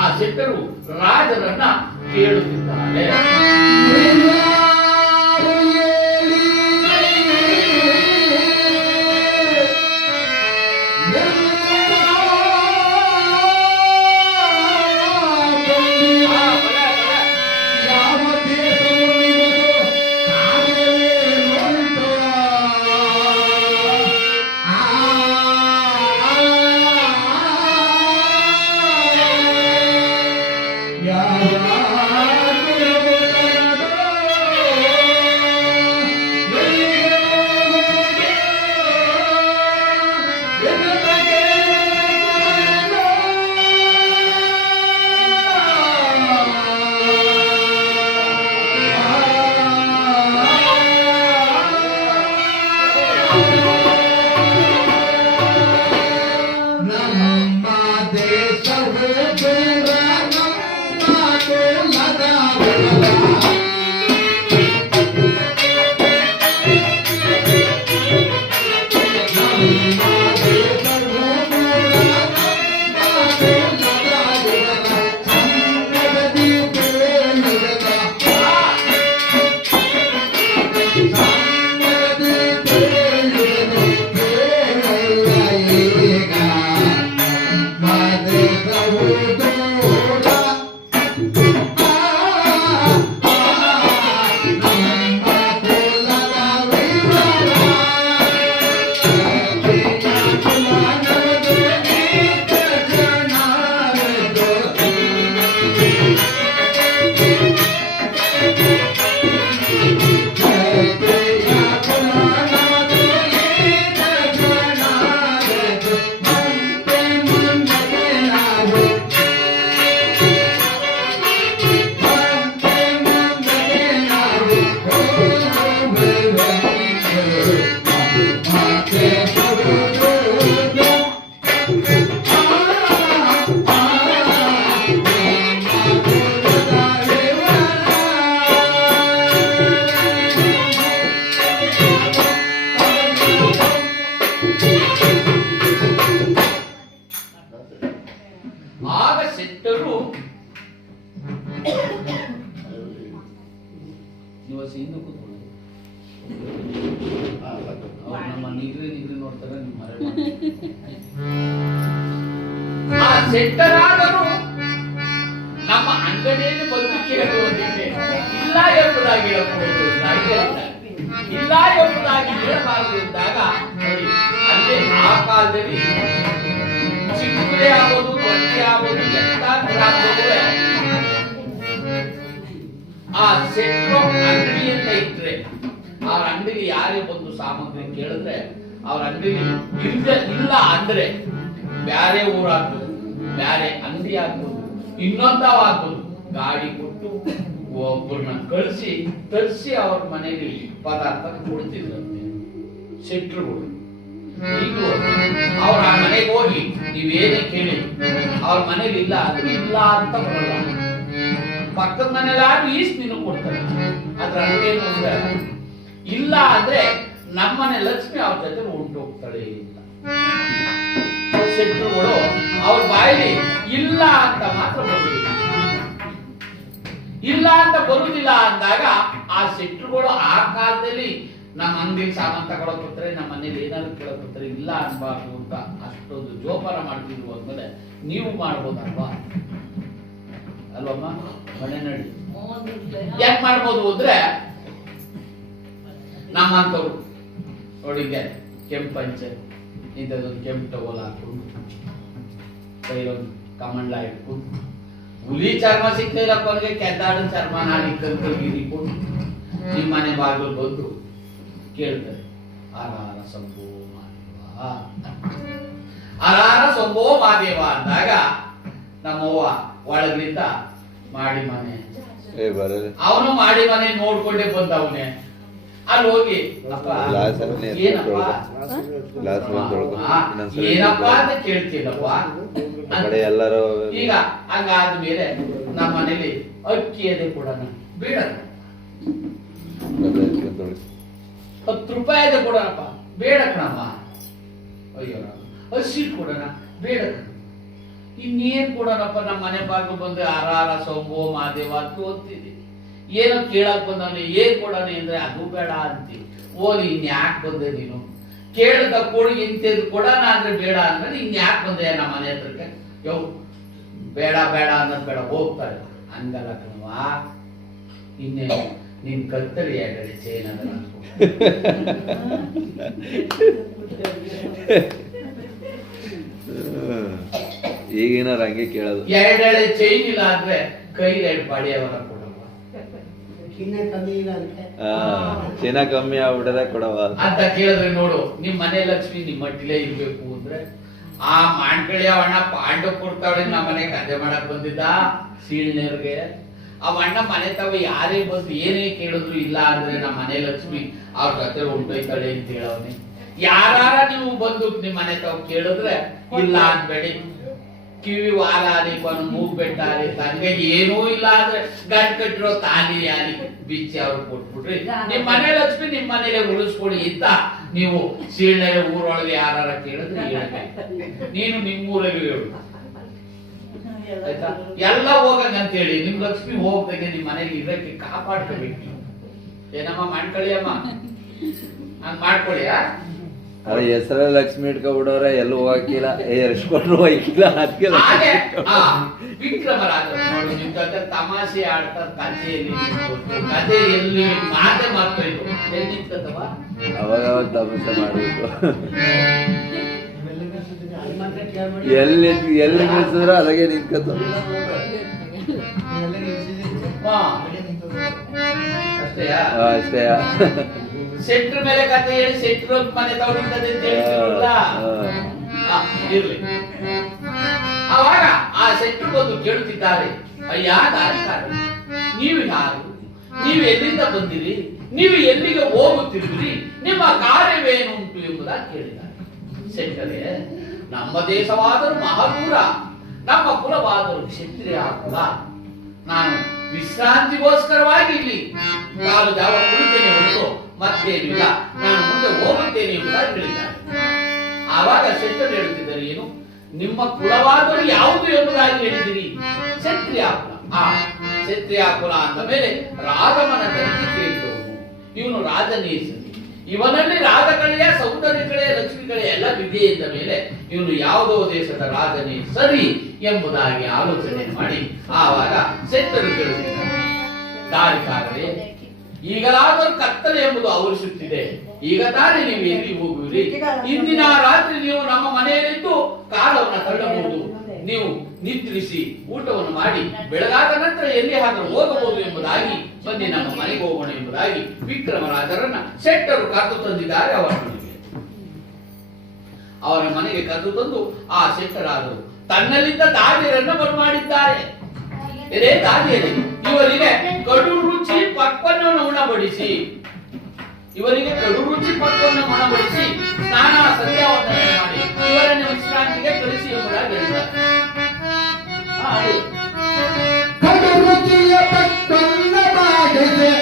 ಆ ಸೆಟ್ಟರು ರಾಜರನ್ನ ಕೇಳುತ್ತಿದ್ದಾರೆ. ಆಗ ಸೆಟ್ಟರು ಹಿಂದೆ ಕೂತ್ಕೊಳ್ಳಿ, ನಮ್ಮ ನಿಗ್ರಿ ನೋಡ್ತಾರೆ. ಆ ಸೆಟ್ಟರಾದರು ನಮ್ಮ ಅಂಗಡಿಯಲ್ಲಿ ಬಂದು ಕೇಳುವುದಿದೆ, ಇಲ್ಲ ಎಂಬುದಾಗಿ ಹೇಳಬಹುದು, ಇಲ್ಲ ಎಂಬುದಾಗಿ ಹೇಳಬಾರದು ಎಂದಾಗ ನೋಡಿ ನಮ್ಮಲ್ಲಿ ಆ ಕಾಲದಲ್ಲಿ ಚಿಕ್ಕದೇ ಆಗೋದು ದೊಡ್ಡ ಆಗೋದು ಎಂತ ಆಗ್ಬೋದು ಆ ಸೆಟ್ರು ಅಂಗಡಿ ಅಂತ ಇಟ್ರೆ ಅವ್ರ ಅಂಗಡಿಗೆ ಯಾರೇ ಬಂದು ಸಾಮಗ್ರಿ ಕೇಳಿದ್ರೆ ಅವ್ರ ಅಂಗಡಿಗೆ ಇಲ್ಲ ಅಂದ್ರೆ ಬ್ಯಾರೆ ಊರಾಗ್ಬೋದು, ಬ್ಯಾರೆ ಅಂಗಡಿ ಆಗ್ಬೋದು, ಇನ್ನೊಂದಾಗ್ಬೋದು, ಗಾಡಿ ಕೊಟ್ಟು ಒಬ್ಬರನ್ನ ಕಳಿಸಿ ತರಿಸಿ ಅವ್ರ ಮನೆಗೆ ಪದಾರ್ಥ ಕೊಡ್ತಿದ್ರಂತೆ ಶೆಟ್ರುಗಳು. ಈಗಲೂ ಅವ್ರ ಆ ಮನೆಗೆ ಹೋಗಿ ನೀವೇನೇ ಕೇಳಿ ಅವ್ರ ಮನೇಲಿ ಇಲ್ಲ ಅಂದ್ರೆ ಇಲ್ಲ ಅಂತ ಬರಲ್ಲ, ಪಕ್ಕದ ಮನೇಲಾದ್ರೂ ಈಸ್ ನೀನು ಕೊಡ್ತಾರೆ. ಅದ್ರ ಅರ್ಥ ಅಂದ್ರೆ ಇಲ್ಲ ಅಂದ್ರೆ ನಮ್ಮನೆ ಲಕ್ಷ್ಮಿ ಅವ್ರ ಜೊತೆ ಹೊಂಟೋಗ್ತಾಳೆ ಇಲ್ಲ. ಶೆಟ್ರುಗಳು ಅವ್ರ ಬಾಯಲ್ಲಿ ಇಲ್ಲ ಅಂತ ಮಾತ್ರ ಬರುವುದಿಲ್ಲ. ಇಲ್ಲ ಅಂತ ಬರುವುದಿಲ್ಲ ಅಂದಾಗ ಆ ಶೆಟ್ರುಗಳು ಆ ಕಾಲದಲ್ಲಿ ನಮ್ಮ ಅಂಗಡಿಗೆ ಸಾಮಾನು ತಗೊಳಕ್ ಬರ್ತಾರೆ, ನಮ್ಮ ಮನೇಲಿ ಏನಾದ್ರು ಕೇಳಕ್ ಬರ್ತಾರೆ, ಇಲ್ಲ ಅನ್ಬಾರ್ದು ಅಂತ ಅಷ್ಟೊಂದು ಜೋಪಾನ ಮಾಡ್ತಿದ್ರು ಅಂದ್ಮೇಲೆ ನೀವು ಮಾಡ್ಬೋದಲ್ವಾ ಅಲ್ವಮ್ಮ? ಮನೆ ನಡಿ ಯಾಕೆ ಮಾಡ್ಬೋದು ಅಂದ್ರೆ ನಮ್ಮಂತವ್ರು ನೋಡಿಗೆ ಕೆಂಪು ಪಂಚೆ ಇಂಥದ್ದೊಂದು ಕೆಂಪು ಟವಲ್ ಹಾಕೊಂಡು ಕೈಲೊಂದು ಕಮಂಡ್ಲ ಇಟ್ಕೊಂಡು ಹುಲಿ ಚರ್ಮ ಸಿಗ್ತಿಲ್ಲಪ್ಪ ಅವ್ರಿಗೆ ಕೆದ್ದಾಡ ಚರ್ಮ ನಾಡಿ ಕಲ್ಕಲ್ಗಿರಿಕೊಂಡು ನಿಮ್ಮ ಮನೆ ಬಾಗಿಲು ಬಂದು ಕೇಳ್ತಾರೆ, ಆರಾರ ಸಂಭೋ ಮಾದೇವ, ಆರಾರ ಸಂಭೋ ಮಾದೇವ ಅಂದಾಗ ನಮ್ಮವ್ವ ಒಳಗ್ಲಿಂದ ಮಾಡಿ ಮನೆ ಅವನು ಮಾಡಿ ಮನೆ ನೋಡ್ಕೊಂಡೇ ಬಂದವನೇ. ಅಲ್ಲಿ ಹೋಗಿ ಏನಪ್ಪಾ ಅಂತ ಕೇಳ್ತೀನಪ್ಪ. ಈಗ ಹಂಗಾದ್ಮೇಲೆ ನಮ್ಮ ಮನೇಲಿ ಅಕ್ಕಿ ಅದೇ ಕೊಡೋಣ ಬೇಡ, 10 ರೂಪಾಯಿ ಅದೇ ಕೊಡೋಣಪ್ಪ ಬೇಡ ಕಣಮ್ಮ. ಅಯ್ಯೋ ಹಸಿ ಕೊಡೋಣ ಬೇಡ ಕಣ. ಇನ್ನೇನ್ ಕೊಡೋಣಪ್ಪ, ನಮ್ಮ ಮನೆ ಬಾಗಿಲು ಬಂದು ಆರಾರ ಸೊಂಬೋ ಮಾದೇವ ಅಂತ ಓದ್ತಿದ್ವಿ. ಏನೋ ಕೇಳಕ್ ಬಂದವನು ಏನ್ ಕೊಡೋಣ ಅಂದ್ರೆ ಅದು ಬೇಡ ಅಂತಿ. ಓಲಿ ಇನ್ಯಾಕ್ ಬಂದೆ ನೀನು? ಕೇಳ್ದ ಕೊಡಿ ಇಂಥದ್ದು ಕೊಡೋಣ ಅಂದ್ರೆ ಬೇಡ ಅಂದ್ರೆ ಇನ್ಯಾಕ್ ಬಂದೆ ನಮ್ಮ ಮನೆ ಹತ್ರಕ್ಕೆ? ಯೋ ಬೇಡ ಬೇಡ ಅನ್ನೋದು ಬೇಡ ಹೋಗ್ತಾರೆ. ಹಂಗಲ್ಲ ಕಣವಾ, ಇನ್ನೇನು ನಿನ್ ಕತ್ತರಿ ಎರಡೆರಡು ಚೈನ್ ಅದನ್ನ ಈಗಿನ ಹಂಗೆ ಕೇಳೋದು. ಎರಡೆರಡು ಚೈನ್ ಇಲ್ಲ ಅಂದ್ರೆ ಕೈ 2 ಬಾಡಿಯವರ ಕೊಡವ, ಚಿನ್ನ ಕಮ್ಮಿ ಆಗ್ಬಿಟ್ಟದ ಕೊಡವ ಅಂತ ಕೇಳಿದ್ರೆ ನೋಡು. ನಿಮ್ ಮನೆ ಲಕ್ಷ್ಮಿ ನಿಮ್ಮ ಮಟ್ಟಿಲೇ ಇರ್ಬೇಕು ಅಂದ್ರೆ ಆ ಮಾಣ್ಕಳಿ ಅವಣ್ಣ ಪಾಂಡು ಕೊಡ್ತಾವಳಿ ನಮ್ಮ ಮನೆ ಕತೆ ಮಾಡಕ್ ಬಂದಿದ್ದ ಸೀಳ್ನೇರ್ಗೆ. ಅವಣ್ಣ ಮನೆ ತವ ಯಾರೇ ಬಂದು ಏನೇ ಕೇಳಿದ್ರು ಇಲ್ಲ ಅಂದ್ರೆ ನಮ್ಮ ಮನೆ ಲಕ್ಷ್ಮಿ ಅವ್ರ ಜೊತೆ ಹೊಂಟೋಯ್ತಾಳೆ ಅಂತ ಹೇಳವನಿ. ಯಾರ ನೀವು ಬಂದು ನಿಮ್ ಮನೆ ತಾವ್ ಕೇಳಿದ್ರೆ ಇಲ್ಲ ಅನ್ಬೇಡಿ, ಕಿವಿ ವಾರ ಆಲಿಕೊಂಡು ಮೂಗ್ ಬೆಟ್ಟ ಆಲಿ ತಂಗೆ ಏನೂ ಇಲ್ಲ ಅಂದ್ರೆ ಗಂಟ್ ಕಟ್ಟಿರೋ ತಾಲಿ ಆಲಿ ಬಿಚ್ಚಿ ಅವ್ರು ಕೊಟ್ಬಿಟ್ರಿ ನಿಮ್ ಮನೆ ಲಕ್ಷ್ಮಿ ನಿಮ್ ಮನೇಲೆ ಉಳಿಸ್ಕೊಡಿ ಅಂತ ನೀವು ಸೀಳ್ಳೆ ಊರೊಳಗೆ ಯಾರ ಕೇಳಿದ್ರೆ ಹೇಳ್ಬೇಕು. ನೀನು ನಿಮ್ಮೂರಲ್ಲಿ ಹೇಳು ಆಯ್ತಾ, ಎಲ್ಲ ಹೋಗಂತ ಹೇಳಿ ನಿಮ್ ಲಕ್ಷ್ಮಿ ಹೋಗ್ದಂಗೆ ನಿಮ್ ಮನೇಲಿ ಇರಕ್ಕೆ ಕಾಪಾಡ್ಕೋಬೇಕು. ಏನಮ್ಮ ಮಾಡ್ಕೊಳ್ಳಿಯಮ್ಮ, ಹಂಗ ಮಾಡ್ಕೊಳ್ಳಿ. ಅದೇ ಹೆಸರ ಲಕ್ಷ್ಮಿ ಇಟ್ಕೊಬಿಡೋರೆ ಎಲ್ಲೂ ಹೋಗಿಲ್ಲ, ಎಷ್ಟು ಕೊಟ್ಟರು ಹೋಗಿಲ್ಲ. ವಿಕ್ರಮರಾಜ ನೋಡಿ ನಿಮ್ ಜೊತೆ ತಮಾಷೆ ಆಡ್ತಾರೆ, ಕಥೆ ಎಲ್ಲಿ ಮಾತೆ ಮಾಡ್ತಾಯಿದ್ರು ಎಲ್ಲಿ ನಿಂತ್ಕತ್ತವ ಅವಾಗ ತಮಾಷೆ ಮಾಡ್ಬೇಕು. ಎಲ್ಲಿ ಎಲ್ಲಿ ನಿಲ್ಸಿದ್ರ ಅದಾಗೆ ನಿಂತ್ಕತ್ತ ಅಷ್ಟೇ. ಸೆಟ್ರ ಮೇಲೆ ಕತೆ ಹೇಳಿ ಸೆಟ್ರ ಮನೆ ತಗೊಂಡಿರ್ತದೆ ಅಂತ ಹೇಳ್ತಿರಲ್ಲ, ಇರ್ಲಿ. ಅವಾಗ ಆ ಸೆಟ್ರು ಬಂದು ಕೇಳುತ್ತಿದ್ದಾರೆ, ಅಯ್ಯ ದಾರಿಕಾರ ನೀವು ಯಾರು? ನೀವು ಎಲ್ಲಿಂದ ಬಂದಿರಿ? ನೀವು ಎಲ್ಲಿಗೆ ಹೋಗುತ್ತಿರುವಿರಿ? ನಿಮ್ಮ ಕಾರ್ಯವೇನುಂಟು ಎಂಬುದಾಗಿ ಕೇಳಿದ್ದಾರೆ. ಸೆಟ್ಟರೆ, ನಮ್ಮ ದೇಶವಾದರೂ ಮಹಾಪುರ, ನಮ್ಮ ಕುಲವಾದರೂ ಕ್ಷತ್ರಿಯ ಕುಲ. ನಾನು ವಿಶ್ರಾಂತಿಗೋಸ್ಕರವಾಗಿ ಇಲ್ಲಿ ಕಾಲು ಜಾವ ಕುಳಿತೇನೆ ಹೊರತು ಮತ್ತೇನಿಲ್ಲ, ನಾನು ಮುಂದೆ ಹೋಗುತ್ತೇನೆ ಎಂಬುದಾಗಿ ಹೇಳಿದ್ದಾರೆ. ಆವಾಗ ಶೆಟ್ಟರು ಹೇಳುತ್ತಿದ್ದಾರೆ, ಏನು ನಿಮ್ಮ ಕುಲವಾದರೂ ಯಾವುದು ಎಂಬುದಾಗಿ ಹೇಳಿದಿರಿ? ಕ್ಷತ್ರಿಯ ಕುಲ. ಕ್ಷತ್ರಿಯ ಕುಲ ಅಂದ ಮೇಲೆ ರಾಘವನ ತಂಗಿ ಕೇಳಿದವನು, ಇವನು ರಾಜನೇಸರಿ. ಇವನಲ್ಲಿ ರಾಜಕಳೆಯ ಸೌಂದರ್ಯಕಳೆಯ ಲಕ್ಷ್ಮಿಕಳೆಯ ಎಲ್ಲ ವಿದ್ಯೆ ಇದ್ದ ಮೇಲೆ ಇವನು ಯಾವುದೋ ದೇಶದ ರಾಜನೇ ಸರಿ ಎಂಬುದಾಗಿ ಆಲೋಚನೆ ಮಾಡಿ ಆವಾಗ ಶೆಟ್ಟರು ಕೇಳುತ್ತಿದ್ದಾರೆ, ದಾರಿಕಾರರೇ, ಈಗಲಾದರೂ ಕತ್ತಲೆ ಎಂಬುದು ಆವರಿಸುತ್ತಿದೆ. ಈಗ ತಾನೇ ನೀವು ಎಲ್ಲಿ ಹೋಗುವಿರಿ? ಇಂದಿನ ರಾತ್ರಿ ನೀವು ನಮ್ಮ ಮನೆಯಲ್ಲಿದ್ದು ಕಾಲವನ್ನು ತಳ್ಳಬಹುದು. ನೀವು ನಿದ್ರಿಸಿ ಊಟವನ್ನು ಮಾಡಿ ಬೆಳಗಾದ ನಂತರ ಎಲ್ಲಿ ಆದರೂ ಹೋಗಬಹುದು ಎಂಬುದಾಗಿ ಬನ್ನಿ ನಮ್ಮ ಮನೆಗೆ ಹೋಗೋಣ ಎಂಬುದಾಗಿ ವಿಕ್ರಮರಾಜರನ್ನ ಶೆಟ್ಟರು ಕರೆದು ತಂದಿದ್ದಾರೆ. ಅವರ ಮನೆಗೆ ಕರೆದು ತಂದು ಆ ಶೆಟ್ಟರಾದರು ತನ್ನಲ್ಲಿದ್ದ ದಾದಿಯರನ್ನ ಬರಮಾಡಿದ್ದಾರೆ. ಇದೇ ದಾದಿಯರೇ, ಇವರಿಗೆ ಕಡು ರುಚಿ ಪಕ್ವವನ್ನು ಉಣಬಡಿಸಿ, ಇವರಿಗೆ ಕಡು ರುಚಿ ಪಕ್ವವನ್ನು ಉಣಬಡಿಸಿ ಸ್ನಾನ ಸಂಧ್ಯಾವಂದನೆ ಮಾಡಿ ಇವರನ್ನು ವಿಶ್ರಾಂತಿಗೆ ಕಳಿಸಿ ಎಂಬುದಾಗಿ ಹೇಳಿದ್ದಾರೆ. ಕಡು ರುಚಿಯ ಪಕ್ವನ್ನ ಮಾಡಿದೆ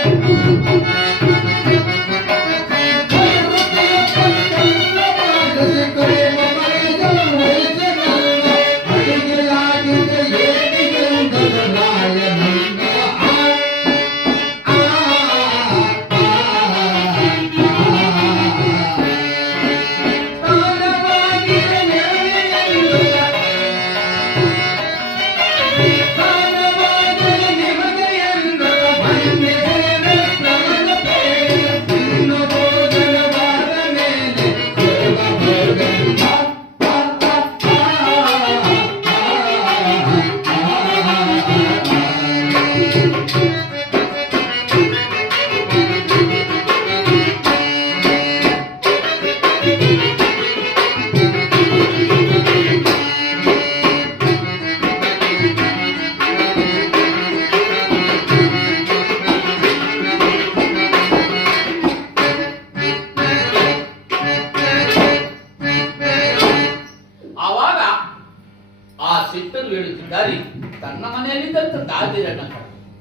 ಹೇಳುತ್ತಿದ್ದಾರೆ. ತನ್ನ ಮನೆಯಲ್ಲಿದ್ದಂತ ದಾದಿರನ್ನ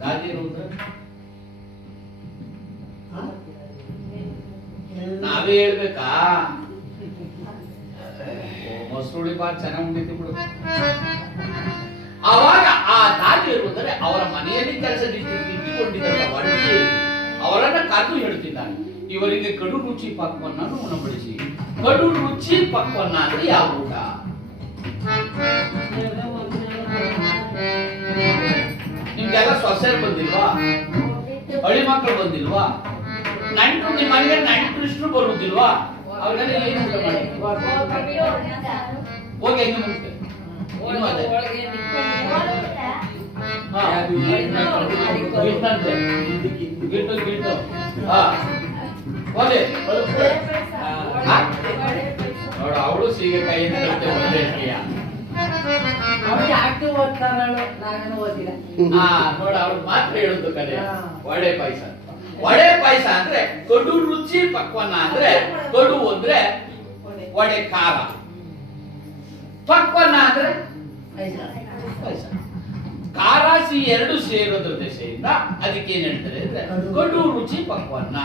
ದಾದಿರು ನಾವೇ ಹೇಳ್ಬೇಕಾ? ಮೊಸರುಳಿ ಬಾಳ ಚೆನ್ನಾಗಿ ಉಂಡಿತ್ತು ಬಿಡು. ಆವಾಗ ಆ ದಾದಿಯರು ಅಂದರೆ ಅವರ ಮನೆಯಲ್ಲಿ ಕೆಲಸ ಇಟ್ಟುಕೊಂಡಿದ್ದ ಒಡತಿ ಅವರನ್ನ ಕರೆದು ಹೇಳ್ತಿದ್ದಾನೆ, ಇವರಿಗೆ ಕಡು ರುಚಿ ಪಕ್ವನ್ನ ಉಣಬಡಿಸಿ. ಕಡು ರುಚಿ ಪಕ್ವನ್ನ ಅಂದ್ರೆ ಯಾವ ಊಟ? ನಿಮ್ಗೆಲ್ಲ ಸೊಸೆರು ಬಂದಿಲ್ವಾ? ಹಳಿ ಮಕ್ಕಳು ಬಂದಿಲ್ವಾ? ನಂಟು ನಿಮ್ಮ ಮನೆಗೆ ನಂಟರಿಷ್ಟು ಬರುವುದಿಲ್ವಾ? ಅವ್ರಿಗೆಲ್ಲ ಏನು ಊಟ ಮಾಡಿ ಹೋಗಿ ಹೆಂಗೆ ಮುಗ್ತೆ ಗಿಟ್ಟು ಗಿಟ್ಟು ನೋಡು, ಅವಳು ಸೀಗೆಕಾಯಿಯಿಂದ ನೋಡ ಅವ್ರು ಮಾತ್ರ ಹೇಳುದು ಕಲೆ ವಡೆ ಪಾಯಸ. ವಡೆ ಪಾಯಸ ಅಂದ್ರೆ ಕಡು ರುಚಿ ಪಕ್ವನ್ನ ಅಂದ್ರೆ ಕಡು ಅಂದ್ರೆ ವಡೆ ಖಾರ, ಪಕ್ವನ್ನ ಅಂದ್ರೆ ಪಾಯಸ. ಖಾರ ಸಿ ಎರಡು ಸೇರೋದ್ರ ದೆಸೆಯಿಂದ ಅದಕ್ಕೆ ಏನ್ ಹೇಳ್ತಾರೆ ಅಂದ್ರೆ ಕಡು ರುಚಿ ಪಕ್ವನ್ನ.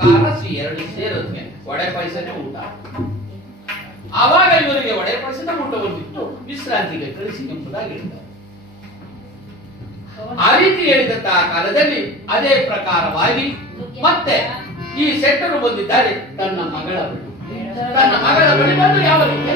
ಖಾರ ಸಿ ಎರಡು ಸೇರೋದಕ್ಕೆ ವಡೆ ಪಾಯಸನೇ ಊಟ. ಆವಾಗ ಇವರಿಗೆ ಒಡೆ ಪಾಯಸದ ಊಟವನ್ನಿಟ್ಟು ವಿಶ್ರಾಂತಿಗೆ ಕಳಿಸಿ ಎಂಬುದಾಗಿ ಹೇಳ್ತಾರೆ. ಆ ರೀತಿ ಹೇಳಿದಂತಹ ಕಾಲದಲ್ಲಿ ಅದೇ ಪ್ರಕಾರವಾಗಿ ಮತ್ತೆ ಈ ಶೆಟ್ಟರು ಬಂದಿದ್ದಾರೆ ತನ್ನ ಮಗಳ ಬಳಿ ಬಂದು ಯಾವ ರೀತಿ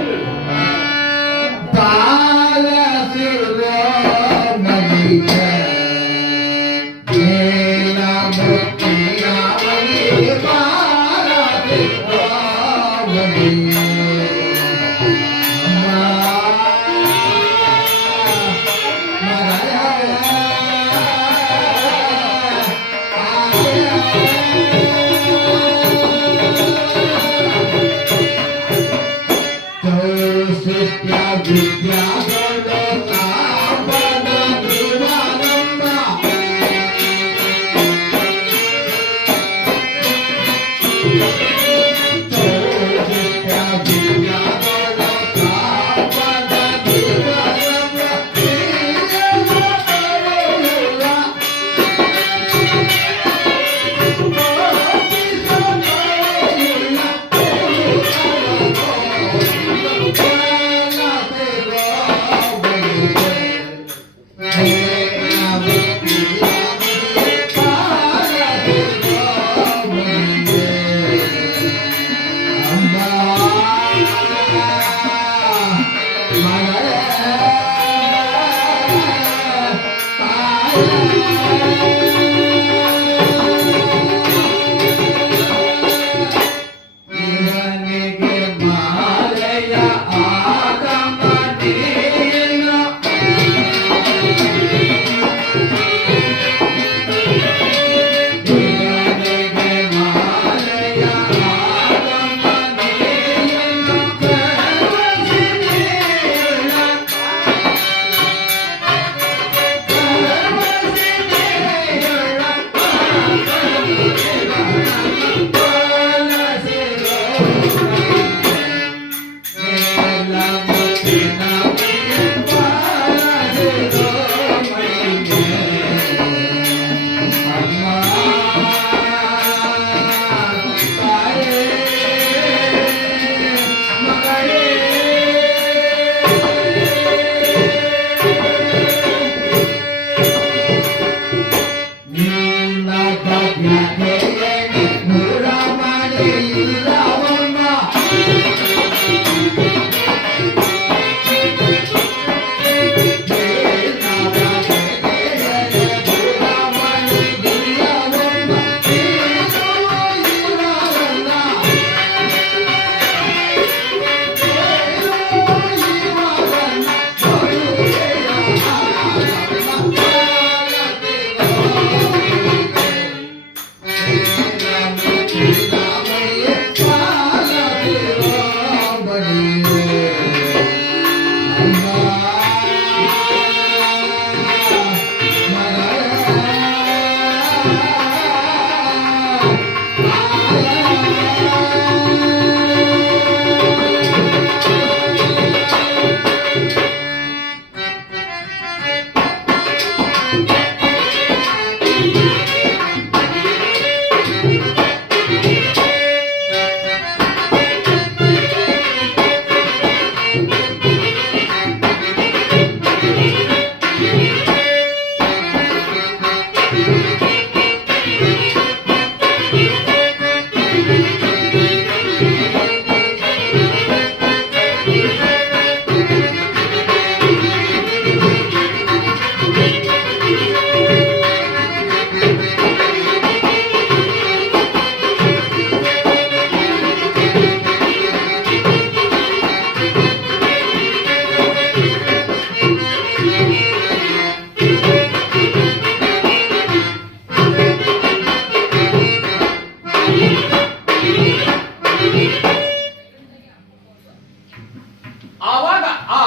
ಆವಾಗ ಆ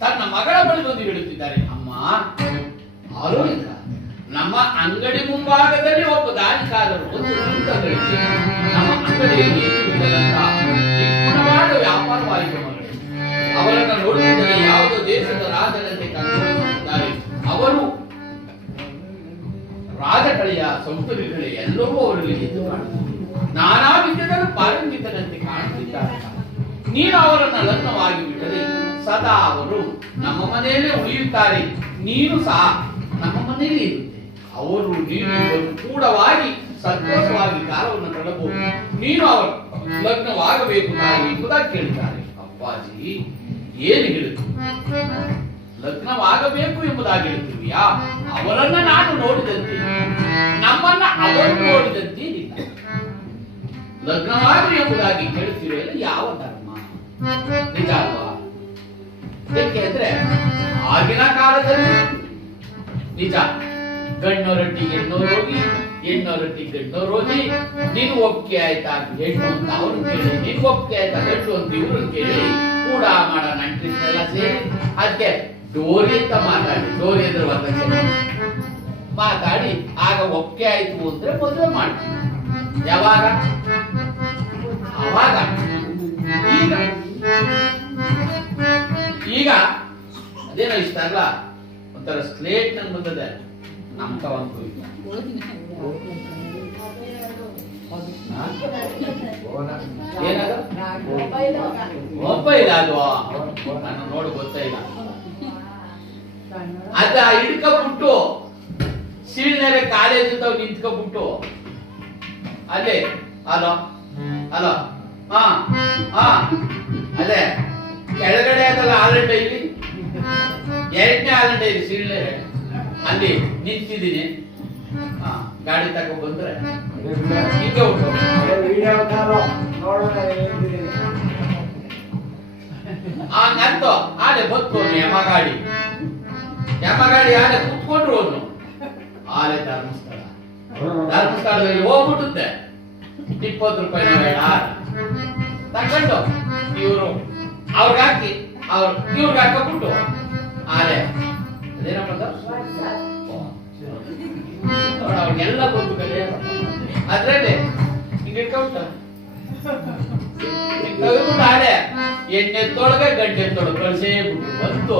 ತನ್ನ ಮಗಳ ಬಳಿ ಬಂದು ಹೇಳುತ್ತಿದ್ದಾರೆ, ಅಮ್ಮ ಆಲೋಲಿಕ, ನಮ್ಮ ಅಂಗಡಿ ಮುಂಭಾಗದಲ್ಲಿ ಒಬ್ಬ ದಾನಿಕಾರರು ಒಂದು ಗಳಿಸಿ ನಮ್ಮ ಅಂಗಡಿಯಲ್ಲಿ ನಿಪುಣವಾದ ವ್ಯಾಪಾರವಾಯಿತು ಮಗಳು. ಅವರನ್ನು ನೋಡುತ್ತಿದ್ದರೆ ಯಾವುದೋ ದೇಶದ ರಾಜನಂತೆ ಕಂಡುಕೊಳ್ಳುತ್ತಿದ್ದಾರೆ. ಅವರು ರಾಜಕಳೆಯ ಸಂಸ್ಕೃತಿಗಳೇ ಎಲ್ಲವೂ ಅವರಲ್ಲಿ ಎದ್ದು ಕಾಣುತ್ತದೆ. ನಾನಾ ವಿದ್ಯೆಗಳು ಪಾರಂಗಿತನಂತೆ ಕಾಣುತ್ತಿದ್ದಾರೆ. ನೀನು ಅವರನ್ನ ಲಗ್ನವಾಗಿ ಬಿಟ್ಟರೆ ಸದಾ ಅವರು ನಮ್ಮ ಮನೆಯಲ್ಲೇ ಉಳಿಯುತ್ತಾರೆ. ನೀನು ಸಹ ನಮ್ಮ ಮನೆಯಲ್ಲೇ ಇರುತ್ತೆ. ಅವರು ನೀನು ಕೂಡವಾಗಿ ಸಂತೋಷವಾಗಿ ಕಾಲವನ್ನು ಕಳೆಯಬಹುದು. ನೀನು ಅವರು ಲಗ್ನವಾಗಬೇಕು ತಾಯಿ ಎಂಬುದಾಗಿ ಕೇಳಿದ್ದಾರೆ. ಅಪ್ಪಾಜಿ ಏನು ಹೇಳುತ್ತೀವಿ? ಲಗ್ನವಾಗಬೇಕು ಎಂಬುದಾಗಿ ಹೇಳ್ತೀವಿಯಾ? ಅವರನ್ನ ನಾನು ನೋಡಿದಂತೆ, ನಮ್ಮನ್ನ ಅವರು ನೋಡಿದಂತೆ ಇಲ್ಲ. ಲಗ್ನವಾಗಲಿ ಎಂಬುದಾಗಿ ಕೇಳುತ್ತಿರುವೆಲ್ಲ ಯಾವ ಧರ್ಮ? ನಿಜ ಅಲ್ವಾ? ಏಕೆಂದ್ರೆ ಆಗಿನ ಕಾಲದಲ್ಲಿ ನಿಜ, ಗಣ್ಣೊರೊಟ್ಟಿ ಹೆಣ್ಣೋರೋಗಿ, ಹೆಣ್ಣೊರೊಟ್ಟಿ ಗಣ್ಣೋರೋಗಿ. ನೀನು ಒಪ್ಪಿಗೆ ಆಯ್ತಾ ಹೆಣ್ಣು ಅಂತ ಅವ್ರನ್ನ ಕೇಳಿ, ನೀನು ಒಪ್ಪಿಗೆ ಆಯ್ತಾ ಗಂಡು ಅಂತ ಇವ್ರನ್ನ ಕೇಳಿ ಕೂಡ ಮಾಡ ನಂಟಿಸ್ನೆಲ್ಲ ಸೇರಿ ಅದಕ್ಕೆ ಡೋರಿ ಅಂತ ಮಾತಾಡಿ, ಡೋರಿ ಅಂದ್ರೆ ವರದಕ್ಷಿಣೆ ಮಾತಾಡಿ ಆಗ ಒಪ್ಪಿಗೆ ಆಯ್ತು ಅಂದ್ರೆ ಮದುವೆ ಮಾಡ್ತೀವಿ. ಯಾವಾಗ? ಅವಾಗ. ಈಗ ಅದೇನೋ ಇಷ್ಟ ಅಲ್ಲ, ಒಂಥರ ಸ್ಲೇಟ್ ನಂಗೆ ಬಂದದೆ ನಮ್ಕ ಒಂದು ಏನದು ಮೊಬೈಲ್ ಅದು ನಾನು ನೋಡಿ ಗೊತ್ತಿಲ್ಲ. ಅದ ಹಿಡ್ಕೊಬಿಟ್ಟು ಸೀಳ್ನೆರೆ ಕಾಲೇಜ್ ನಿಂತ್ಕೊಬಿಟ್ಟು ಅಲ್ಲೇ ಹಲೋ ಹಲೋ ಹಾ ಹಾ ಅದೇ ಕೆಳಗಡೆ ಅದಲ್ಲ ಆಲಂಡ ಇಲ್ಲಿ 2ನೇ ಆಲಂಡ ಇಲ್ಲಿ ಸೀಳ್ನೆರೆ ಅಲ್ಲಿ ನಿಂತಿದ್ದೀನಿ. ಹಾ ಗಾಡಿ ತಗೋ ಬಂದ್ರೆ ಹಿಂಗೆ ಉಂಟು ಹಂಗಂತ ಆಲೆ ಬತ್ತು ಯಮಗಾಡಿ ಆಲೆ ಕುತ್ಕೊಂಡ್ರು ಅವನು ಆಲೆ ಧರ್ಮಸ್ಥಳದಲ್ಲಿ ಹೋಗ್ಬಿಟ್ಟುತ್ತೆ. 20 ರೂಪಾಯಿ ತಗೊಂಡು ಇವರು ಅವ್ರಿಗೆ ಹಾಕಿ ಇವ್ರಿಗೆ ಹಾಕಬಿಟ್ಟು ಆಲೆ ಅದೇನಪ್ಪ ಅವ್ರಿಗೆಲ್ಲ ಗೊತ್ತು ಕಲೆ ಅದ್ರಲ್ಲಿ ಹಿಂಗೆ ಇಟ್ಕೊಂಡ ತೆಗೆದ್ಬಿಟ್ಟು ಆಲೆ ಎಣ್ಣೆತ್ತೊಳಗೆ ಗಂಟೆತ್ತೊಳಗೆ ಕಳ್ಸೇ ಬಿಟ್ಟು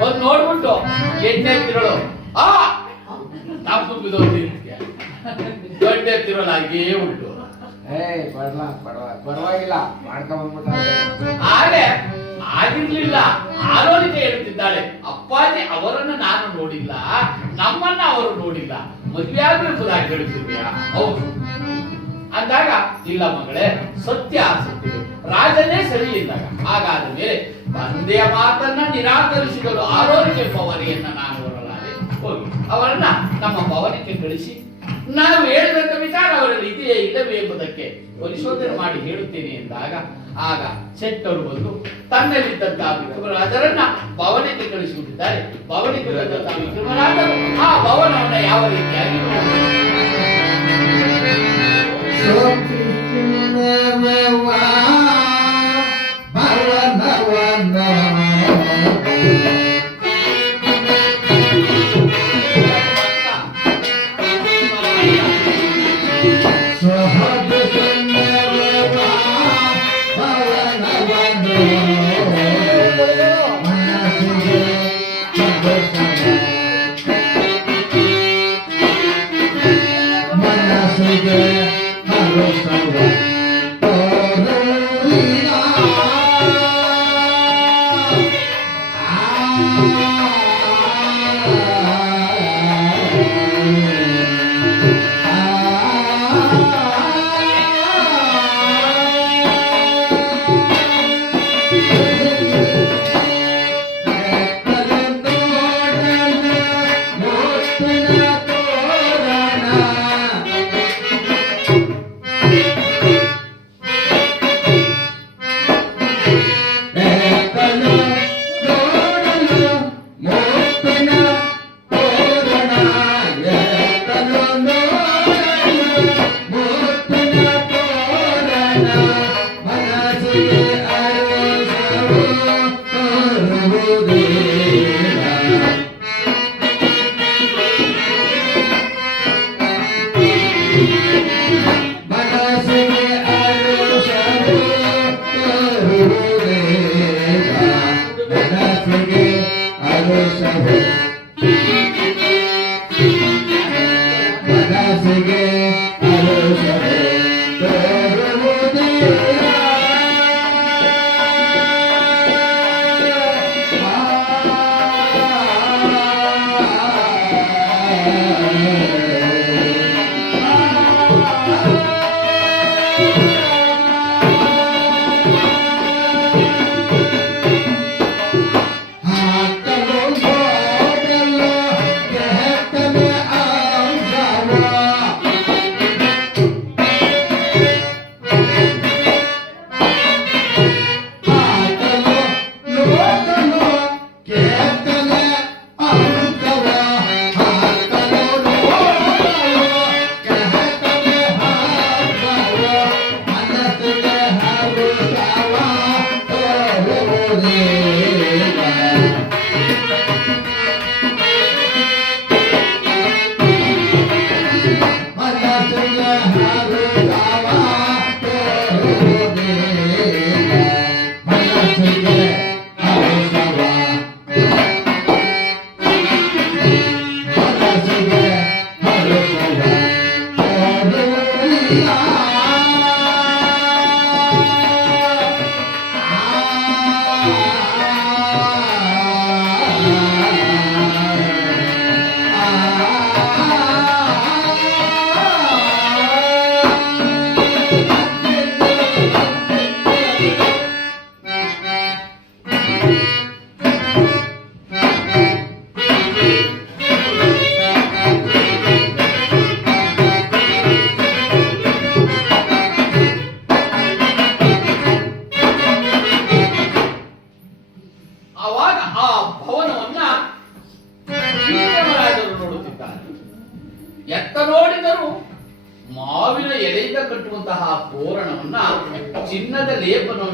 ಬಂದು ನೋಡ್ಬಿಟ್ಟು ಎಣ್ಣೆ ಎತ್ತಿರೋಳು ನಾವು ತುಂಬಿದವ್ರು ಗಂಟೆ ಎತ್ತಿರೋಳು ಹಾಗೇ ಉಂಟು. ಪರವಾಗಿಲ್ಲ ಆದ್ರೆ ಆಗಿರ್ಲಿಲ್ಲ. ಆಲೋಲಿಕೆ ಹೇಳುತ್ತಿದ್ದಾಳೆ, ಅಪ್ಪಾಜಿ ಅವರನ್ನು ನಾನು ನೋಡಿಲ್ಲ, ನಮ್ಮನ್ನ ಅವರು ನೋಡಿಲ್ಲ, ಮದುವೆ ಆಗಬೇಕುದಾಗಿ ಹೇಳುತ್ತಿದ್ದೀಯಾ? ಹೌದು ಅಂದಾಗ ಇಲ್ಲ ಮಗಳೇ, ಸತ್ಯ ಸತ್ಯ ರಾಜನೇ ಸರಿ ಇದ್ದಾಗ ಹಾಗಾದ ಮೇಲೆ ತಂದೆಯ ಮಾತನ್ನ ನಿರಾಕರಿಸಿದರು ಆಲೋಲಿಕೆ ಪವನಿಯನ್ನ ನಾನು ಹೊರಲಾರೆ. ಹೋಗಿ ಅವರನ್ನ ನಮ್ಮ ಭವನಕ್ಕೆ ಕಳಿಸಿ ನಾನು ಹೇಳಿದಂತ ವಿಚಾರ ಅವರಲ್ಲಿ ಇದೆಯೇ ಇಲ್ಲವೇ ಎಂಬುದಕ್ಕೆ ಪರಿಶೋಧನೆ ಮಾಡಿ ಹೇಳುತ್ತೇನೆ ಎಂದಾಗ ಆಗ ಶೆಟ್ಟರು ಬಂದು ತನ್ನಲ್ಲಿದ್ದಂತಹ ವಿಕ್ರಮರಾಜರನ್ನ ಭವನಕ್ಕೆ ಕಳಿಸಿಬಿಟ್ಟಿದ್ದಾರೆ. ಭವನಕ್ಕೆ ಬಂದಂತಹ ವಿಕ್ರಮರಾಜರು ಆ ಭವನವನ್ನ ಯಾವ ರೀತಿಯಾಗಿ Hello,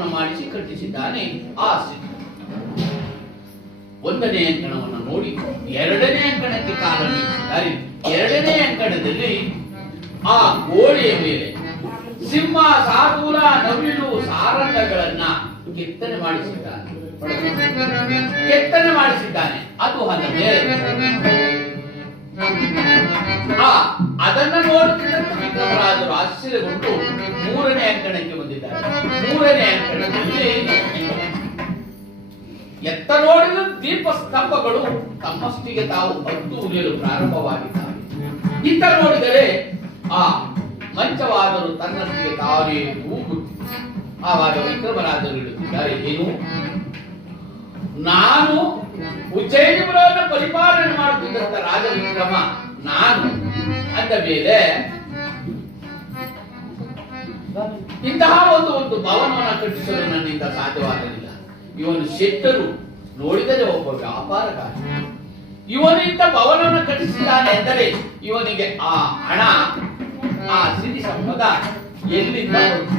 ಮಂಚವನ್ನು ಮಾಡಿಸಿ ಕಟ್ಟಿಸಿದ್ದಾನೆ ಆ ಸಿದ್ಧ. ಒಂದನೇ ಅಂಕಣವನ್ನು ನೋಡಿ ಎರಡನೇ ಅಂಕಣಕ್ಕೆ ಕಾಲನ್ನು ಇಟ್ಟಿದ್ದಾರೆ. ಎರಡನೇ ಅಂಕಣದಲ್ಲಿ ಆ ಗೋಡೆಯ ಮೇಲೆ ಸಿಂಹ, ಸಾಧೂಲ, ನವಿಲು, ಸಾರಂಗಗಳನ್ನ ಕೆತ್ತನೆ ಮಾಡಿಸಿದ್ದಾನೆ. ಅದು ಅಲ್ಲದೆ ಅದನ್ನ ನೋಡುತ್ತಿದ್ದಂತೆ ವಿಕ್ರಮರಾಜರು ಆಶ್ಚರ್ಯಗೊಂಡು ಮೂರನೇ ಅಂಕಣಕ್ಕೆ ಬಂದಿದ್ದಾರೆ. ಮೂರನೇ ಅಂಕಣದಲ್ಲಿ ಎತ್ತ ನೋಡಿದ ದೀಪ ಸ್ತಂಭಗಳು ತಮ್ಮಷ್ಟಿಗೆ ತಾವು ಹತ್ತು ಉರಿಯಲು ಪ್ರಾರಂಭವಾಗಿದ್ದಾರೆ. ಇತ್ತ ನೋಡಿದರೆ ಆ ಮಂಚವಾದರು ತನ್ನಷ್ಟಿಗೆ ತಾವೇ ತೂಗುತ್ತಿದೆ. ಆವಾಗ ವಿಕ್ರಮರಾಜರು ಹೇಳುತ್ತಿದ್ದಾರೆ, ಏನು, ನಾನು ಉಜ್ಜಯಿನಿಪುರವನ್ನು ಪರಿಪಾಲನೆ ಮಾಡುತ್ತಿದ್ದಂತ ರಾಜ ವಿಕ್ರಮ ನಾನು ಅಂದ ಮೇಲೆ ಇಂತಹ ಒಂದು ಭವನವನ್ನು ಕಟ್ಟಿಸಲು ನನ್ನಿಂದ ಸಾಧ್ಯವಾಗಲಿಲ್ಲ. ಇವನು ಶೆಟ್ಟರು, ನೋಡಿದರೆ ಒಬ್ಬ ವ್ಯಾಪಾರಗಾರ. ಇವನು ಇಂಥ ಭವನವನ್ನು ಕಟ್ಟಿಸಿದ್ದಾನೆ ಎಂದರೆ ಇವನಿಗೆ ಆ ಹಣ, ಆ ಸಿರಿ ಸಂಪದ ಎಲ್ಲಿಂದ ಬಂತು?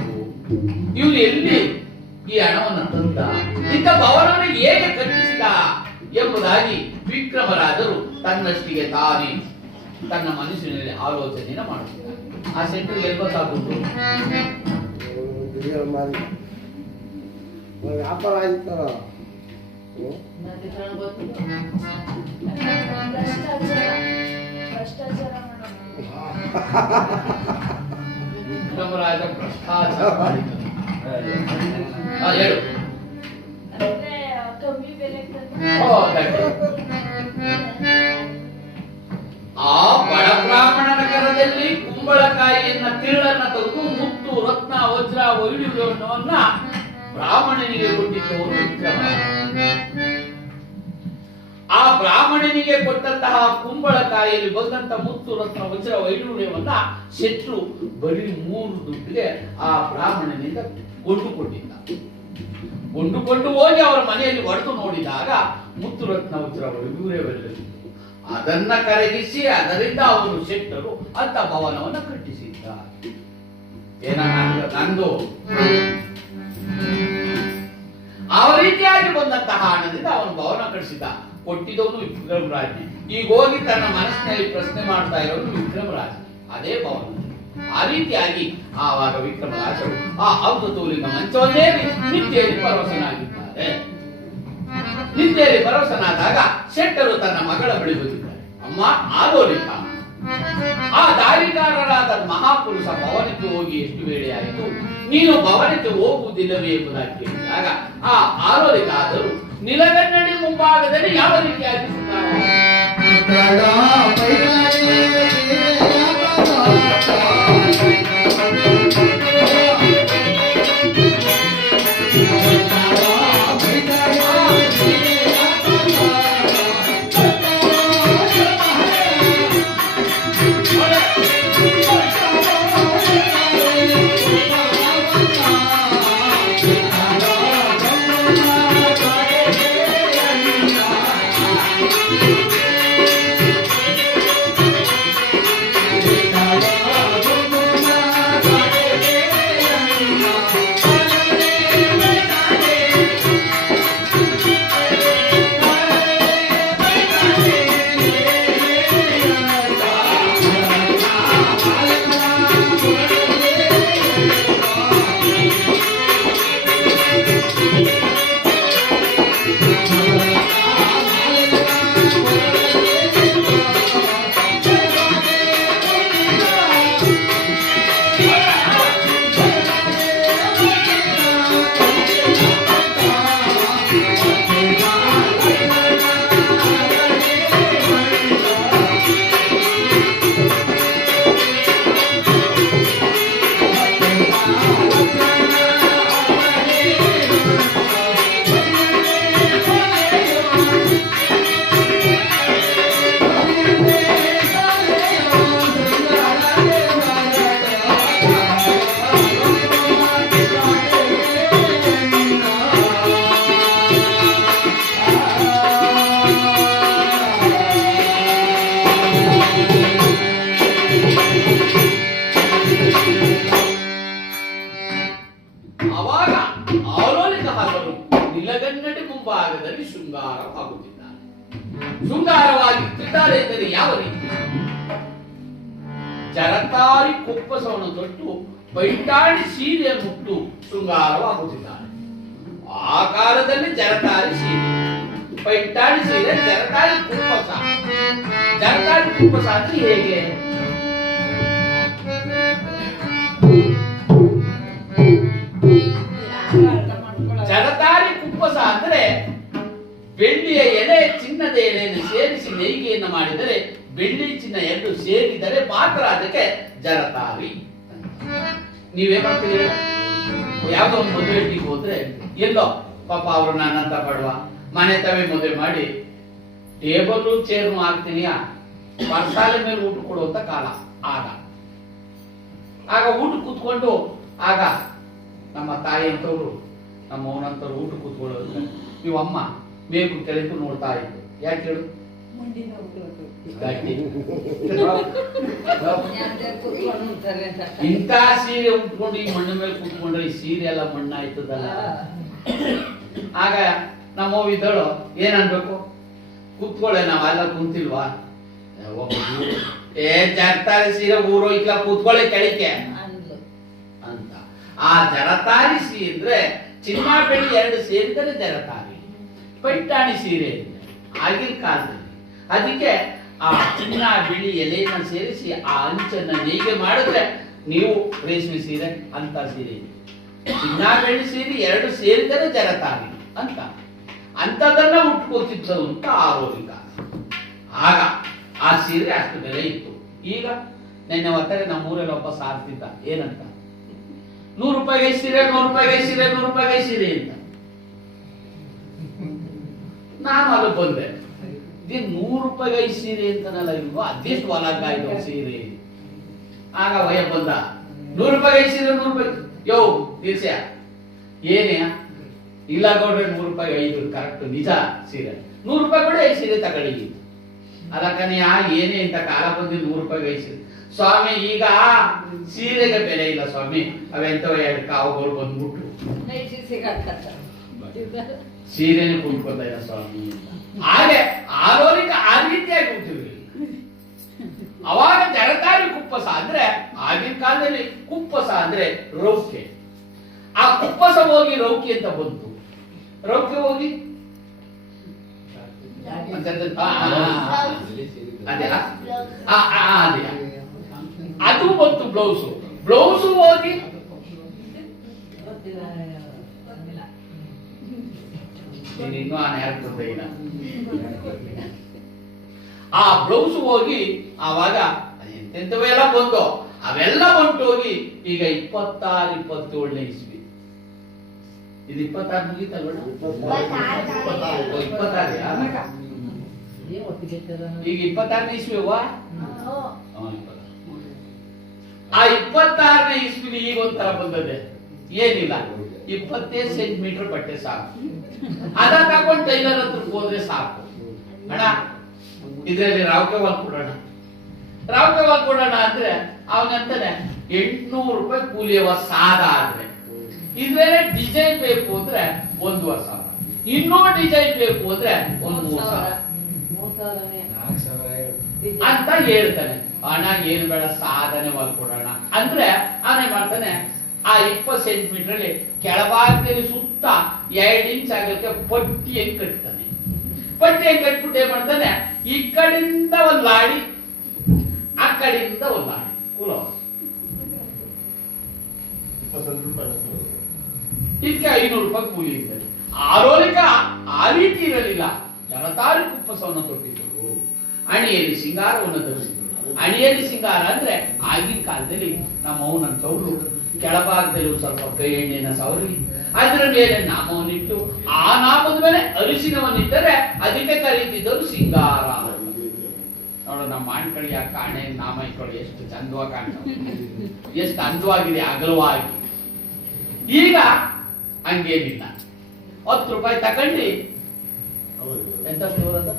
ಇವನು ಎಲ್ಲಿ ಈ ಹಣವನ್ನು ತಂದ? ಇಂಥ ಭವನವನ್ನು ಹೇಗೆ ಕಟ್ಟಿಸಿದ ಎಂಬುದಾಗಿ ವಿಕ್ರಮರಾಜರು ತನ್ನಷ್ಟಿಗೆ ತಾನೇ ತನ್ನ ಮನಸ್ಸಿನಲ್ಲಿ ಆಲೋಚನೆಯನ್ನು ಮಾಡುತ್ತಿದ್ದಾರೆ. ಆ ಶೆಟ್ಟರು ಎಲ್ಲಿ ಗೊತ್ತಾಗುವುದು? ವ್ಯಾಪಾರ ಆಯ್ತಾರ ವಿಕ್ರಮರಾಜ ಭ್ರಷ್ಟಾಚಾರ ಮಾಡಿದ್ದಾನೆ. ಹೇಳು. ಆ ಬಡ ಬ್ರಾಹ್ಮಣನ ಕರದಲ್ಲಿ ಕುಂಬಳಕಾಯಿಯನ್ನ ತಿರುಳನ್ನ ತೆಗೆದು ಮುತ್ತು, ರತ್ನ, ವಜ್ರ, ವೈಢೂರ್ಯವನ್ನ ಬ್ರಾಹ್ಮಣನಿಗೆ ಕೊಟ್ಟಿದ್ದವನು ವಿಕ್ರಮರಾಜ. ಆ ಬ್ರಾಹ್ಮಣನಿಗೆ ಕೊಟ್ಟಂತಹ ಕುಂಬಳಕಾಯಿಯಲ್ಲಿ ಬಂದಂತಹ ಮುತ್ತು, ರತ್ನ, ವಜ್ರ, ವೈಢೂರ್ಯವನ್ನ ಶೆಟ್ರು ಬರೀ 3 ದುಡ್ಡಿಗೆ ಆ ಬ್ರಾಹ್ಮಣನಿಂದ ಕೊಂಡುಕೊಂಡು ಹೋಗಿ ಅವರ ಮನೆಯಲ್ಲಿ ಒಡೆದು ನೋಡಿದಾಗ ಮುತ್ತು, ರತ್ನ, ವಜ್ರ, ವೈಢೂರ್ಯವೆಲ್ಲವಿತ್ತು. ಅದನ್ನ ಕರಗಿಸಿ ಅದರಿಂದ ಅವರು ಶೆಟ್ಟರು ಅಂತ ಭವನವನ್ನು ಕಟ್ಟಿಸಿದ್ದಾರೆ. ನಂದು ಆ ರೀತಿಯಾಗಿ ಬಂದಂತಹ ಹಣದಿಂದ ಅವನು ಭವನ ಕಟ್ಟಿಸಿದ. ಕೊಟ್ಟಿದ್ದವನು ವಿಕ್ರಮರಾಜನೇ. ಈಗ ಹೋಗಿ ತನ್ನ ಮನಸ್ಸಿನಲ್ಲಿ ಪ್ರಶ್ನೆ ಮಾಡ್ತಾ ಇರೋನು ವಿಕ್ರಮರಾಜ ಅದೇ ಭವನ. ಆ ರೀತಿಯಾಗಿ ಆವಾಗ ವಿಕ್ರಮರಾಜರು ಆ ಔತತೋಲಿನ ಮಂಚವನ್ನೇ ನಿತ್ಯದಲ್ಲಿ ಪರವಶನಾಗಿದ್ದಾರೆ. ನಿತ್ಯದಲ್ಲಿ ಪರವಶನಾದಾಗ ಶೆಟ್ಟರು ತನ್ನ ಮಗಳ ಬಳಿ ಬಂದಿದ್ದಾರೆ. ಅಮ್ಮ ಆಲೋಲಿಕ, ಆ ದಾರಿಗಾರರಾದ ಮಹಾಪುರುಷ ಭವನಕ್ಕೆ ಹೋಗಿ ಎಷ್ಟು ವೇಳೆ ಆಯಿತು, ನೀನು ಭವನಕ್ಕೆ ಹೋಗುವುದಿಲ್ಲವೇ ಎಂಬುದಾಗಿ ಕೇಳಿದಾಗ ಆ ಆಲೋಲಿಕ ಆದರೂ ನಿಲಗನ್ನಡಿ ಮುಂಭಾಗದಲ್ಲಿ ಯಾವ ರೀತಿಯಾಗಿ ಮುಂಭಾಗದಲ್ಲಿ ಶೃಂಗಾರವಾಗುತ್ತಿದ್ದಾನೆ. ಶೃಂಗಾರವಾಗಿದ್ದಾಳೆ ಎಂದರೆ ಯಾವ ರೀತಿ? ಜರತಾರಿ ಕುಪ್ಪಸವನ್ನು ತೊಟ್ಟು ಪೈಠಾಣಿ ಸೀರೆ ಮುಟ್ಟು ಶೃಂಗಾರವಾಗುತ್ತಿದ್ದಾನೆ. ಆ ಕಾಲದಲ್ಲಿ ಜರತಾರಿ ಸೀರೆ, ಪೈಠಾಣಿ ಸೀರೆ, ಜರತಾರಿ ಕುಪ್ಪಸ. ಜರತಾರಿ ಕುಪ್ಪಸ ಅಂದ್ರೆ ಹೇಗೆ? ಜರತಾರಿ ಕುಪ್ಪಸ ಅಂದ್ರೆ ಬೆಳ್ಳಿಯ ಎಳೆ ಚಿನ್ನದ ಎಳೆಯನ್ನು ಸೇರಿಸಿ ನೇಯ್ಗೆಯನ್ನು ಮಾಡಿದರೆ ಬೆಳ್ಳಿ ಚಿನ್ನ ಎರಡು ಸೇರಿದರೆ ಮಾತ್ರ ಅದಕ್ಕೆ ಜರತಾರಿ. ನೀವೇ ಮಾಡ್ತೀರಿ? ಯಾವ್ದೋ ಒಂದು ಮದುವೆಗೆ ಹೋದ್ರೆ ಎಲ್ಲೋ ಪಾಪ ಅವರು ನನ್ನಂತ ಬಡವ ಮನೆ ತವೆ ಮದುವೆ ಮಾಡಿ ಟೇಬಲ್ ಚೇರ್ ಹಾಕ್ತೀನಿ, ಪರ್ಸಾಲೆ ಮೇಲೆ ಊಟ ಕೊಡುವಂತ ಕಾಲ. ಆಗ ಊಟ ಕೂತ್ಕೊಂಡು ಆಗ ನಮ್ಮ ತಾಯಿ ಅಂತವ್ರು ನಮ್ಮ ಅವನಂತವ್ರು ಊಟ ಕೂತ್ಕೊಳ್ಳೋದು ನೀವು ಅಮ್ಮ ಮೇಗು ಕೆಳಕು ನೋಡ್ತಾ ಇತ್ತು. ಯಾಕೆ ಹೇಳು? ಇಂಥ ಸೀರೆ ಉಟ್ಕೊಂಡು ಈ ಮಣ್ಣ ಮೇಲೆ ಕೂತ್ಕೊಂಡ್ರೆ ಈ ಸೀರೆ ಎಲ್ಲ ಮಣ್ಣಾಯ್ತದಲ್ಲ. ಆಗ ನಮ್ಮವ್ ಇದ್ದಳು ಏನನ್ಬೇಕು, ಕೂತ್ಕೊಳ್ಳೆ ನಾವೆಲ್ಲ ಕುಂತಿಲ್ವಾ, ಜರತಾರಿ ಸೀರೆ ಊರು ಇಲ್ಲ ಕೂತ್ಕೊಳ್ಳೆ ಕೆಳಕ್ಕೆ ಅಂತ. ಆ ಜರತಾರಿ ಸೀರೆ ಅಂದ್ರೆ ಚಿನ್ನ ಬೆಳ್ಳಿ ಎರಡು ಸೇರಿದರೆ ಜರತಾರಿ. ಪೈಠಾಣಿ ಸೀರೆ ಆಗಿನ ಕಾಲದಲ್ಲಿ ಅದಕ್ಕೆ ಆ ಚಿನ್ನ ಬಿಳಿ ಎಲೆಯನ್ನು ಸೇರಿಸಿ ಆ ಅಂಚನ್ನ ನೇಯ್ಗೆ ಮಾಡಿದ್ರೆ ನೀವು ರೇಷ್ಮೆ ಸೀರೆ ಅಂತ ಸೀರೆ. ಚಿನ್ನ ಬೆಳ್ಳಿ ಸೀರೆ ಎರಡು ಸೇರಿದರೆ ಜರತಾರಿ ಅಂತ. ಅಂತದನ್ನ ಉಟ್ಕೋತಿದ್ದವು ಅಂತ ಆರೋಗ್ಯ. ಆಗ ಆ ಸೀರೆ ಅಷ್ಟು ಬೆಲೆ ಇತ್ತು. ಈಗ ನಿನ್ನೆ ಹೊತ್ತರೆ ನಮ್ಮೂರಲ್ಲಿ ಒಬ್ಬ ಸಾರ್ತಿದ್ದ, ಏನಂತ, 100 ರೂಪಾಯಿಗೆ ಸೀರೆ, 100 ರೂಪಾಯಿಗೆ ಸೀರೆ, 100 ರೂಪಾಯಿಗೆ ಸೀರೆ ಅಂತ. ನಾನು ಅಲ್ಲಿ ಬಂದೆ, 100 ರೂಪಾಯಿಗೆ ಸೀರೆ ಅಂತನಲ್ಲ ಇಲ್ವಾ, ಅದೆಷ್ಟು ಹೊಲಗಾಯ್ತು ಸೀರೆ. ಆಗ ವಯ ಬಂದ, 100 ರೂಪಾಯಿಗೆ ಸೀರೆ, 100 ರೂಪಾಯಿ. ಯೋ ದಿವ್ಸ ಏನೇ ಇಲ್ಲ ಗೌಡ್ರೆ, 100 ರೂಪಾಯಿ 5 ಕರೆಕ್ಟ್ ನಿಜ ಸೀರೆ. 100 ರೂಪಾಯಿ ಕೂಡ 5 ಸೀರೆ ತಗೊಳ್ಳಿ. ಅಲ್ಲ ಕನೆಯ ಏನೇ ಇಂತ ಕಾಲ ಬಂದು 100 ರೂಪಾಯಿ 5 ಸೀರೆ. ಸ್ವಾಮಿ ಈಗ ಸೀರೆಗೆ ಬೆಲೆ ಇಲ್ಲ ಸ್ವಾಮಿ, ಅವೆಂತವ 2 ಕಾವುಗಳು ಬಂದ್ಬಿಟ್ಟು ಸೀರೆನೇ ಕುಂತ್ಕೊತ ಇಲ್ಲ ಸ್ವಾಮಿ. ಹಾಗೆ ಆರೋಗ್ಯ ಆ ರೀತಿಯಾಗಿ ಕೂತಿರ್ಲಿ. ಅವಾಗ ಜರತಾರಿ ಕುಪ್ಪಸ ಅಂದ್ರೆ ಆಗಿನ ಕಾಲದಲ್ಲಿ ಕುಪ್ಪಸ ಅಂದ್ರೆ ರೌಕೆ. ಆ ಕುಪ್ಪಸ ಹೋಗಿ ರೌಕೆ ಅಂತ ಬಂತು. ರೌಕೆ ಹೋಗಿ ಅದು ಬಂತು. ಬ್ಲೌಸು ಬ್ಲೌಸು ಹೋಗಿ ಇನ್ನೂ ಇಲ್ಲ. ಆ ಬ್ಲೌಸ್ ಹೋಗಿ ಆವಾಗ ಎಂತೆಂತವೆಲ್ಲ ಬಂದು ಅವೆಲ್ಲ ಬಂಟು ಹೋಗಿ ಈಗ 26, 27ನೇ ಇಸ್ವಿ. ಇದು 26 ಮುಗೀತಲ್ವ? 26 ಈಗ 26ನೇ ಇಸ್ವಿ ಅವ್ವ. ಆ 26ನೇ ಇಸ್ವಿಲಿ ಈಗ ಒಂಥರ ಬಂದದೆ. ಏನಿಲ್ಲ, 20 ಸೆಂಟಿಮೀಟರ್ ಬಟ್ಟೆ ಸಾಕು. ಅದ ತಗೊಂಡು ಟೈಲರ್ ಹತ್ರಕ್ಕೆ ಹೋದ್ರೆ ಸಾಕು. ಅಣ್ಣ ಇದ್ರಲ್ಲಿ ರಾವ್ಕೆ ವಾಲ್ ಕೊಡೋಣ, ರಾವ್ಕೆ ವಾಲ್ ಕೊಡೋಣ ಅಂದ್ರೆ ಅವನಂತಾನೆ 800 ರೂಪಾಯಿ ಕೂಲಿಯವ ಸಾದ. ಆದ್ರೆ ಇದ್ರಲ್ಲಿ ಡಿಸೈನ್ ಬೇಕು ಅಂದ್ರೆ 1,500, ಇನ್ನೂ ಡಿಸೈನ್ ಬೇಕು ಅಂದ್ರೆ 3,000 ಅಂತ ಹೇಳ್ತಾನೆ. ಹಣ ಏನು ಬೇಡ, ಸಾಧನೆ ವಾಲ್ ಕೊಡೋಣ ಅಂದ್ರೆ ಅವನೇ ಮಾಡ್ತಾನೆ. ಆ 20 ಸೆಂಟಿಮೀಟರ್ ಅಲ್ಲಿ ಕೆಳಭಾಗದಲ್ಲಿ ಸುತ್ತ 2 ಇಂಚ್ ಆಗಕ್ಕೆ ಪಟ್ಟಿಯನ್ನು ಕಟ್ತಾನೆ. ಪಟ್ಟಿಯನ್ನು ಕಟ್ಬಿಟ್ಟು ಏನ್ ಮಾಡ್ತಾನೆ, ಈ ಕಡೆಯಿಂದ ಒಂದು ಲಾಡಿ, ಆ ಕಡೆಯಿಂದ ಒಂದು ಲಾಡಿ ಕುಲೋ. ಇದಕ್ಕೆ 500 ರೂಪಾಯಿ ಕೂಲಿ ಇರ್ತದೆ. ಆರೋಲಿಕ ಆ ರೀತಿ ಇರಲಿಲ್ಲ. ಜರತಾರಿ ಕುಪ್ಪಸವನ್ನು ತೊಟ್ಟಿದ್ದರು, ಅಣಿಯಲ್ಲಿ ಸಿಂಗಾರವನ್ನು ಧರಿಸಿದರು. ಅಣಿಯಲ್ಲಿ ಸಿಂಗಾರ ಅಂದ್ರೆ ಆಗಿನ ಕಾಲದಲ್ಲಿ ನಮ್ಮ ಅವನಂತವ್ರು ಕೆಳಭಾಗದಲ್ಲಿ ಸ್ವಲ್ಪ ಕೈ ಎಣ್ಣೆನ ಸವರಿ ಅದರ ಮೇಲೆ ನಾಮವನ್ನಿಟ್ಟು ಆ ನಾಮದ ಮೇಲೆ ಅರಿಶಿನವನ್ನಿಟ್ಟರೆ ಅದಕ್ಕೆ ಕರೀತಿದ್ದರು ಸಿಂಗಾರ. ನೋಡು ನಮ್ಮ ಮಾಣ್ಕಳಿ ಅಕ್ಕ ಹಣೆ ನಾಮ ಇಟ್ಕೊಳ್ಳಿ ಎಷ್ಟು ಚಂದವಾಗಿ ಕಾಣ್ತವೆ, ಎಷ್ಟು ಅಂದವಾಗಿದೆ ಅಗಲವಾಗಿ. ಈಗ ಹಂಗೇನಿಲ್ಲ. 10 ರೂಪಾಯಿ ತಗೊಂಡು ಎಂತ ಸ್ಟೋರ್ ಅದ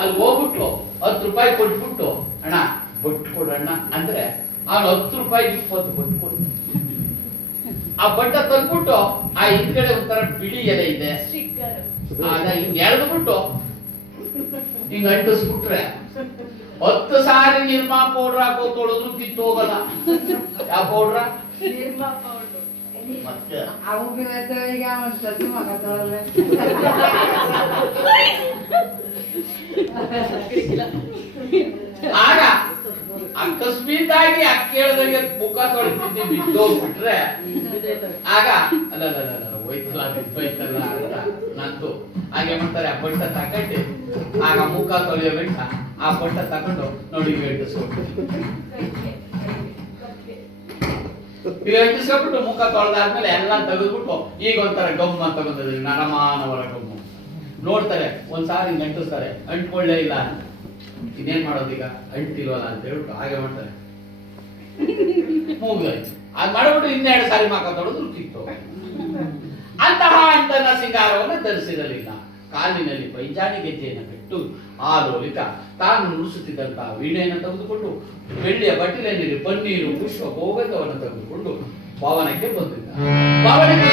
ಅಲ್ಲಿ ಹೋಗ್ಬಿಟ್ಟು 10 ರೂಪಾಯಿ ಕೊಟ್ಬಿಟ್ಟು ಅಣ್ಣ ಬೊಟ್ಟು ಕೊಡಣ್ಣ ಅಂದ್ರೆ ಅವ್ನು 10 ರೂಪಾಯಿ 20 ಬೊಟ್ಟು ಕೊಡ್ತಾನೆ. ಆ ಬಟ್ಟ ತಂದ್ಬಿಟ್ಟು ಆ ಹಿಂದ್ಗಡೆ ಒಂಥರ ಬಿಳಿ ಎಲೆ ಇದೆ, ಹಿಂಗ್ ಎಳೆದ್ಬಿಟ್ಟು ಹಿಂಗ್ ಅಂಟಿಸ್ಬಿಟ್ರೆ 10 ಸಾರಿ ನಿರ್ಮಾ ಪೌಡ್ರ್ ಹಾಕೋ ತೊಳೆದ್ರು ಕಿತ್ತೋಗಲ್ಲ. ಯಾವ ಪೌಡ್ರ? ಮತ್ತೆ ಆಗ ಅಕಸ್ಮಾತ್ ಆಗಿ ಅಕ್ಕಿ ಹೇಳ್ದಂಗೆ ಮುಖ ತೊಳಿತಿದ್ದಿ ಬಿದ್ದೋಗ್ಬಿಟ್ರೆ ಆಗ ಅಲ್ಲ ಹೋಯ್ತಲ್ಲ ಬಿದ್ದೋಯ್ತಲ್ಲ ಅಂತ ನಂದು ಹಾಗೆ ಮಾಡ್ತಾರೆ. ಆ ಬಟ್ಟ ತಗೊಂಡು ಆಗ ಮುಖ ತೊಳೆಯೋ ಬಿಟ್ಟ ಆ ಬಟ್ಟ ತಗೊಂಡು ನೋಡಿ ಅಂಟಿಸ್ಕೊಂಡ್ಬಿಟ್ಟು ಮುಖ ತೊಳೆದಾದ್ಮೇಲೆ ಎಲ್ಲ ತೆಗೆದ್ಬಿಟ್ಟು ಈಗ ಒಂಥರ ಗಮ್ಮ ತಗೊಂಡಿದ್ರಿ, ನರಮಾನವರ ಗಮ್ಮು ನೋಡ್ತಾರೆ. ಒಂದ್ಸಾರಿ ಹಿಂಗ್ ಅಂಟಿಸ್ತಾರೆ, ಅಂಟ್ಕೊಳ್ಳೇ ಇಲ್ಲ, ಇನ್ನೇನ್ ಮಾಡೋದೀಗ ಅಂಟಿಲ್ವಲ್ಲ ಅಂತ ಹೇಳ್ಬಿಟ್ಟು ಹಾಗೆ ಮಾಡ್ತಾರೆ. ಮುಗಿದಾಯ್ತು. ಅದ್ ಮಾಡ್ಬಿಟ್ಟು 2 ಸಾರಿ ಮುಖ ತೊಳೆದ್ರು ಕಿತ್ತು. ಅಂತಹ ಅಂಟನ ಸಿಂಗಾರವನ್ನು ಧರಿಸಿರಲಿಲ್ಲ. ಕಾಲಿನಲ್ಲಿ ಪೈಜಾನಿ ಗೆಜ್ಜೆಯನ್ನು ಬಿಟ್ಟು ಆಲೋಲಿಕ ತಾನು ನುಡಿಸುತ್ತಿದ್ದಂತಹ ವೀಣೆಯನ್ನು ತೆಗೆದುಕೊಂಡು ಬೆಳ್ಳಿಯ ಬಟ್ಟಲಿನಲ್ಲಿ ಪನ್ನೀರು ಪುಷ್ಪ ಭೋಗವನ್ನು ತೆಗೆದುಕೊಂಡು ಭವನಕ್ಕೆ ಬಂದಿದ್ದ. ಭವನಕ್ಕೆ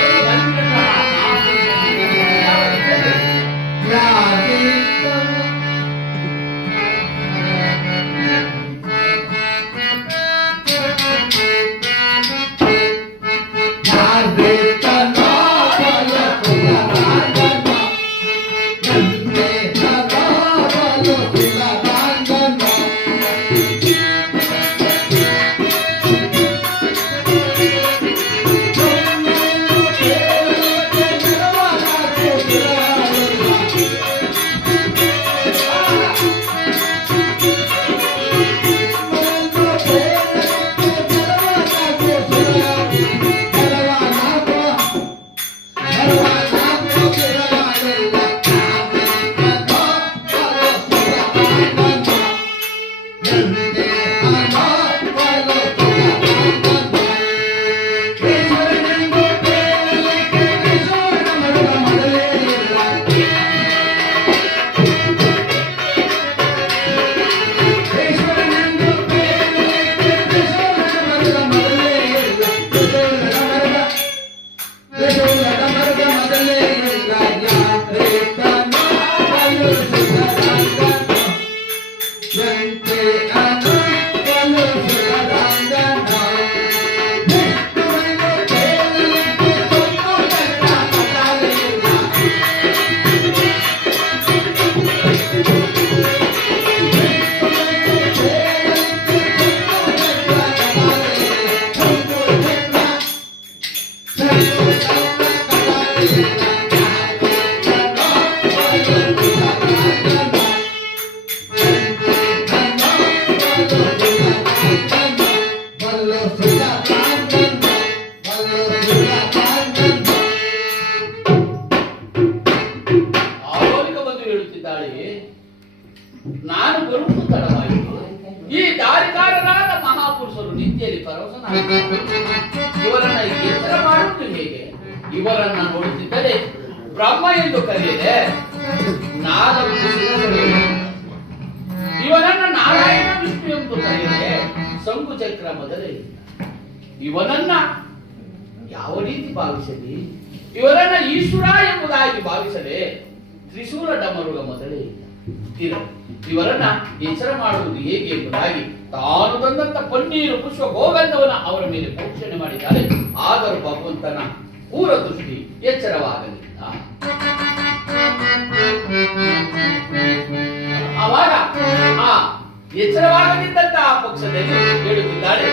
ನಾನು ಬರುವುದು ತಡವಾಯಿತು. ಈ ದಾರಿಕಾರರಾದ ಮಹಾಪುರುಷರು ನಿತ್ಯಲ್ಲಿ ಇವರನ್ನ ಎಚ್ಚರ ಮಾಡುವುದು ಹೇಗೆ? ಇವರನ್ನ ನೋಡುತ್ತಿದ್ದರೆ ಬ್ರಹ್ಮ ಎಂದು ಕರೆಯದೆ ಇವನನ್ನ ನಾರಾಯಣ ವಿಷ್ಣು ಎಂದು ಕರೆಯದೆ ಶಂಕುಚಕ್ರ ಮೊದಲೇ ಇವನನ್ನ ಯಾವ ರೀತಿ ಭಾವಿಸಲಿ? ಇವರನ್ನ ಈಶ್ವರ ಎಂಬುದಾಗಿ ಭಾವಿಸದೆ ತ್ರಿಶೂಲ ಡಮರುಗ ಮೊದಲೇ ಇವರನ್ನ ಎಚ್ಚರ ಮಾಡುವುದು ಹೇಗೆ ಎಂಬುದಾಗಿ ತಾನು ತಂದಂತ ಪನ್ನೀರು ಪುಷ್ಪ ಗೋಗಂಧವನ್ನ ಅವರ ಮೇಲೆ ಪೋಷಣೆ ಮಾಡಿದ್ದಾರೆ. ಆದರೂ ಭಗವಂತನ ಪೂರ ದೃಷ್ಟಿ ಎಚ್ಚರವಾಗಲಿಲ್ಲ. ಆವಾಗ ಆ ಎಚ್ಚರವಾಗದಿದ್ದಂತಹ ಪಕ್ಷದಲ್ಲಿ ಹೇಳುತ್ತಿದ್ದಾಳೆ,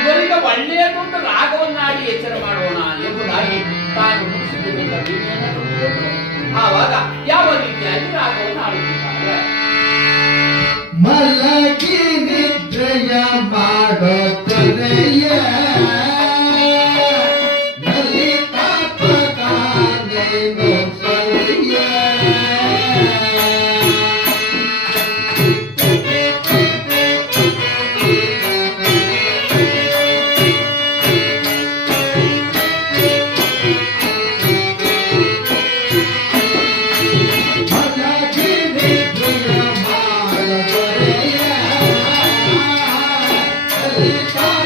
ಇವರಿಗೆ ಒಳ್ಳೆಯದು ಅಂತ ರಾಗವನ್ನಾಡಿ ಎಚ್ಚರ ಮಾಡೋಣ ಎಂಬುದಾಗಿ ತಾನು ಆವಾಗ ಯಾವ ರೀತಿಯಾಗಿ ರಾಗವನ್ನು ಆಡುತ್ತಿದ್ದಾರೆ? ಮಲಗಿ ನಿದ್ರೆಯ ಮಾಡುತ್ತನೆಯ Hare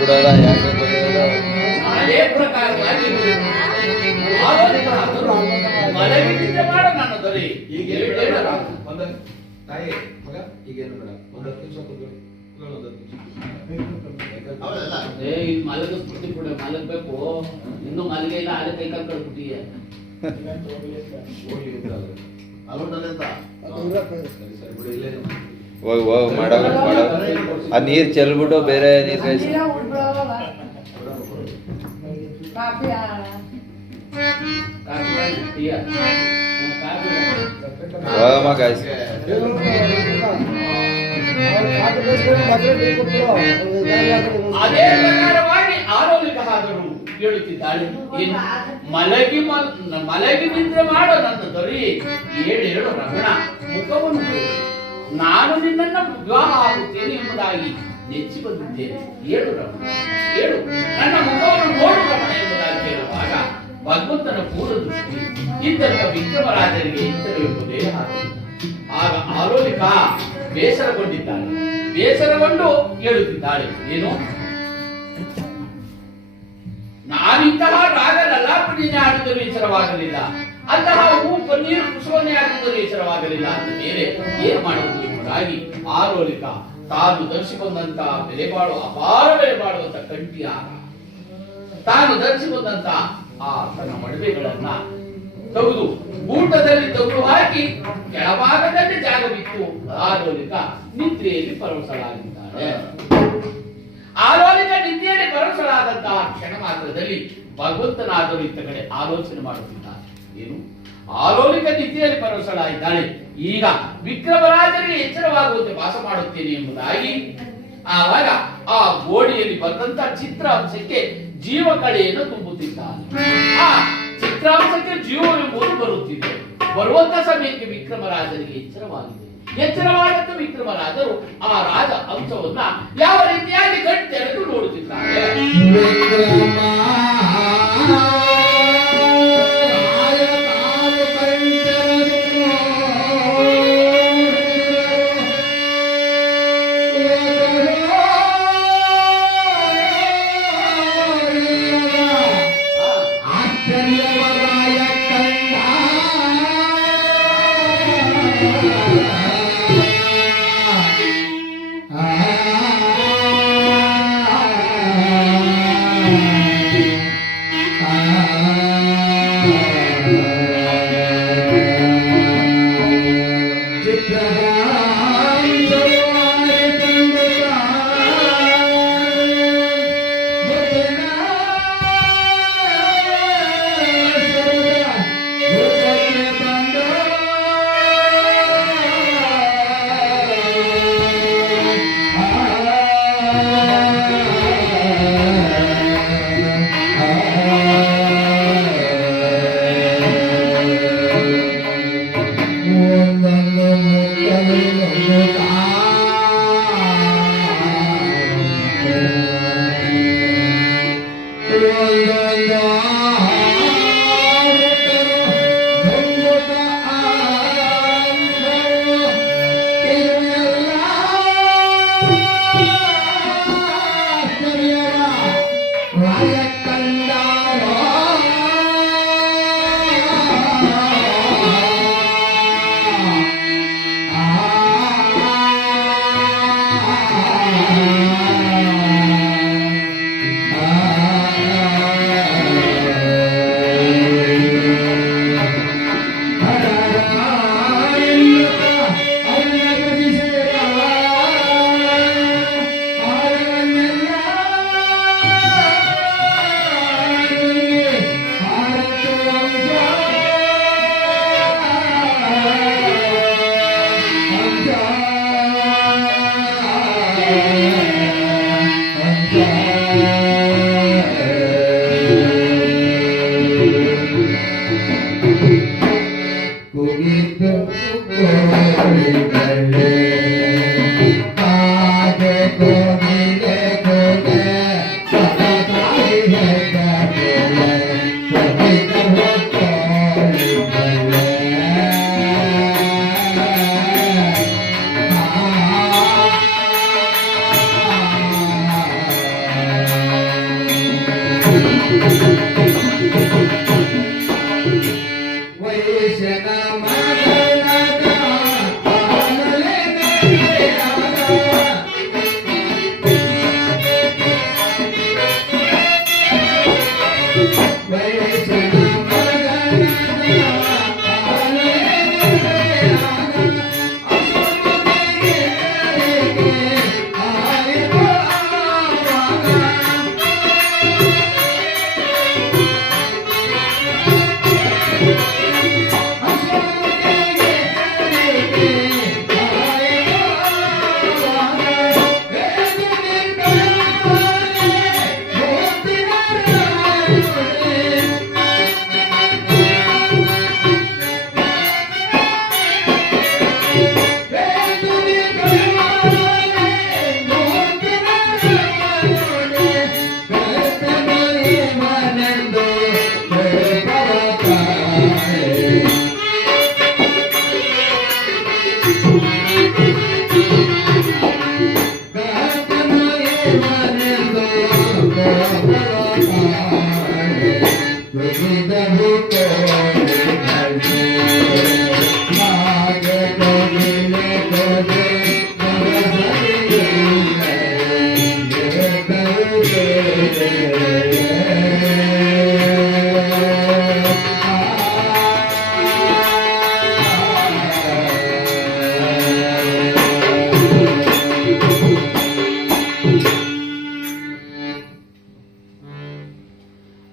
ಬಿಡಲ್ಲ ಯಾಕೆ ಗೊತ್ತಿಲ್ಲ. ಅದೇ ಪ್ರಕಾರವಾಗಿ ಆಲೋಲಿಕನಾದರೂ ಮಲಗಿದ್ದೆ ಮಾಡ ನನ್ನ ದೊರೆ ಈಗ ಹೇಳಲ್ಲ. ಒಂದ ತಾಯಿ ಮಗ ಈಗೇನು ಬೇಡ ಒಂದು 10 ನಿಮಿಷ ಕೂತ್ಕೊಳ್ಳಿ ಒಂದು 10 ನಿಮಿಷ ಇಲ್ಲಿ ಮಲಗ ಸ್ಫೂರ್ತಿ ಕೂಡ ಮಲಗಬೇಕು. ಇನ್ನೂ ಮಲಗೆ ಇಲ್ಲ, ಅದೇ ಕೈ ಕಾಲು ಕಳ್ಬಿಟ್ಟಿಯ. ಹೋಗ್ಲಿ ಗೊತ್ತಿಲ್ಲ ಸರಿ ಸರಿ ಬಿಡಿ ಇಲ್ಲೇ ಹೋಗ್ ಹೋಗ್ ಮಾಡೋ ಆ ನೀರ್ ಚೆಲ್ಬಿಟ್ಟು ಬೇರೆ ನೀರ್ ಕಾಯಿಸಿ ಕಾಫಿ ಟೀಯ? ಕಾಫಿ ಹೋಗಮ್ಮ ಕಾಯಿಸಿ. ಅದೇ ಪ್ರಕಾರವಾಗಿ ಆರೋಲಿಕರಾದರು ಹೇಳುತ್ತಿದ್ದಾಳೆ. ಏನು ಮಲಗಿ ನಿದ್ರೆ ಮಾಡೋ ನನ್ನ ದೊರೆ ಏಳೇಳು ರಮಣ ಮುಖವನ್ನು ತೋರು. ನಾನು ನಿನ್ನನ್ನು ವಿವಾಹ ಆಗುತ್ತೇನೆ ಎಂಬುದಾಗಿ ನೆಚ್ಚಿ ಬಂದಿದ್ದೇನೆ. ಏಳು ರಮಣ, ಏಳು ನನ್ನ ಮುಖವನ್ನು ನೋಡು ರಮಣ ಎಂಬುದಾಗಿ ಹೇಳುವಾಗ ಭಗವಂತನ ಪೂರ್ವ ದೃಷ್ಟಿ ಇದ್ದಂತ ವಿಕ್ರಮರಾಜರಿಗೆ ಎಚ್ಚರವೆಂಬುದೇ ಆಗ ಆಲೋಲಿಕ ಬೇಸರಗೊಂಡಿದ್ದಾಳೆ. ಬೇಸರಗೊಂಡು ಹೇಳುತ್ತಿದ್ದಾಳೆ, ಏನು ನಾನಿಂತಹ ರಾಗನಲ್ಲ ಪುಣ್ಯನೇ ಆಡಿದರೂ ಎಚ್ಚರವಾಗಲಿಲ್ಲ, ಅಂತಹ ಹೂ ಪನ್ನೀರು ಕುಸುವನ್ನೇ ಆಡಿದರೂ ಎಚ್ಚರವಾಗಲಿಲ್ಲ ಅಂತ ಮೇಲೆ ಏನು ಮಾಡುವುದು ಎಂಬುದಾಗಿ ಆಲೋಲಿಕ ತಾನು ಧರಿಸಿಕೊಂಡಂತ ಅಪಾರ ಬೆಲೆ ಬಾಳುವಂತ ಕಂಠಿ ಆಗ ತಾನು ಧರಿಸಿಕೊಂಡಂತ ಆ ತನ್ನ ಮಡವೆಗಳನ್ನ ತೆಗೆದು ಊಟದಲ್ಲಿ ತೆಗೆದು ಹಾಕಿ ಕೆಳಭಾಗದಲ್ಲಿ ಜಾಗ ಬಿತ್ತು ಆಲೋಲಿಕ ನಿದ್ರೆಯಲ್ಲಿ ಪರವಶಳಾಗಿದ್ದಾಳೆ. ಆಲೋಲಿಕ ನಿದ್ರೆಯಲ್ಲಿ ಪರವಶಳಾದಂತಹ ಕ್ಷಣ ಮಾತ್ರದಲ್ಲಿ ಭಗವಂತನಾದರೂ ಇತ್ತ ಕಡೆ ಆಲೋಚನೆ ಮಾಡುತ್ತಿದ್ದಾನೆ. ಏನು ಆಲೋಲಿಕ ನಿದ್ರೆಯಲ್ಲಿ ಪರವಶಳಾಗಿದ್ದಾಳೆ. ಈಗ ವಿಕ್ರಮರಾಜರಿಗೆ ಎಚ್ಚರವಾಗುವಂತೆ ವಾಸ ಮಾಡುತ್ತೇನೆ ಎಂಬುದಾಗಿ ಆವಾಗ ಆ ಗೋಡೆಯಲ್ಲಿ ಬಂದಂತ ಚಿತ್ರಾಂಶಕ್ಕೆ ಜೀವ ಕಳೆಯನ್ನು ತುಂಬುತ್ತಿದ್ದಾನೆ. ಆ ಚಿತ್ರಾಂಶಕ್ಕೆ ಜೀವವೆಂಬುದು ಬರುತ್ತಿದೆ. ಬರುವಂತ ಸಮಯಕ್ಕೆ ವಿಕ್ರಮರಾಜರಿಗೆ ಎಚ್ಚರವಾಗಿದೆ. ಎಚ್ಚರವಾದಂತ ವಿಕ್ರಮರಾಜರು ಆ ರಾಜ ಅಂಶವನ್ನ ಯಾವ ರೀತಿಯಾಗಿ ಕಟ್ಟೆರೆದು ನೋಡುತ್ತಿದ್ದಾರೆ.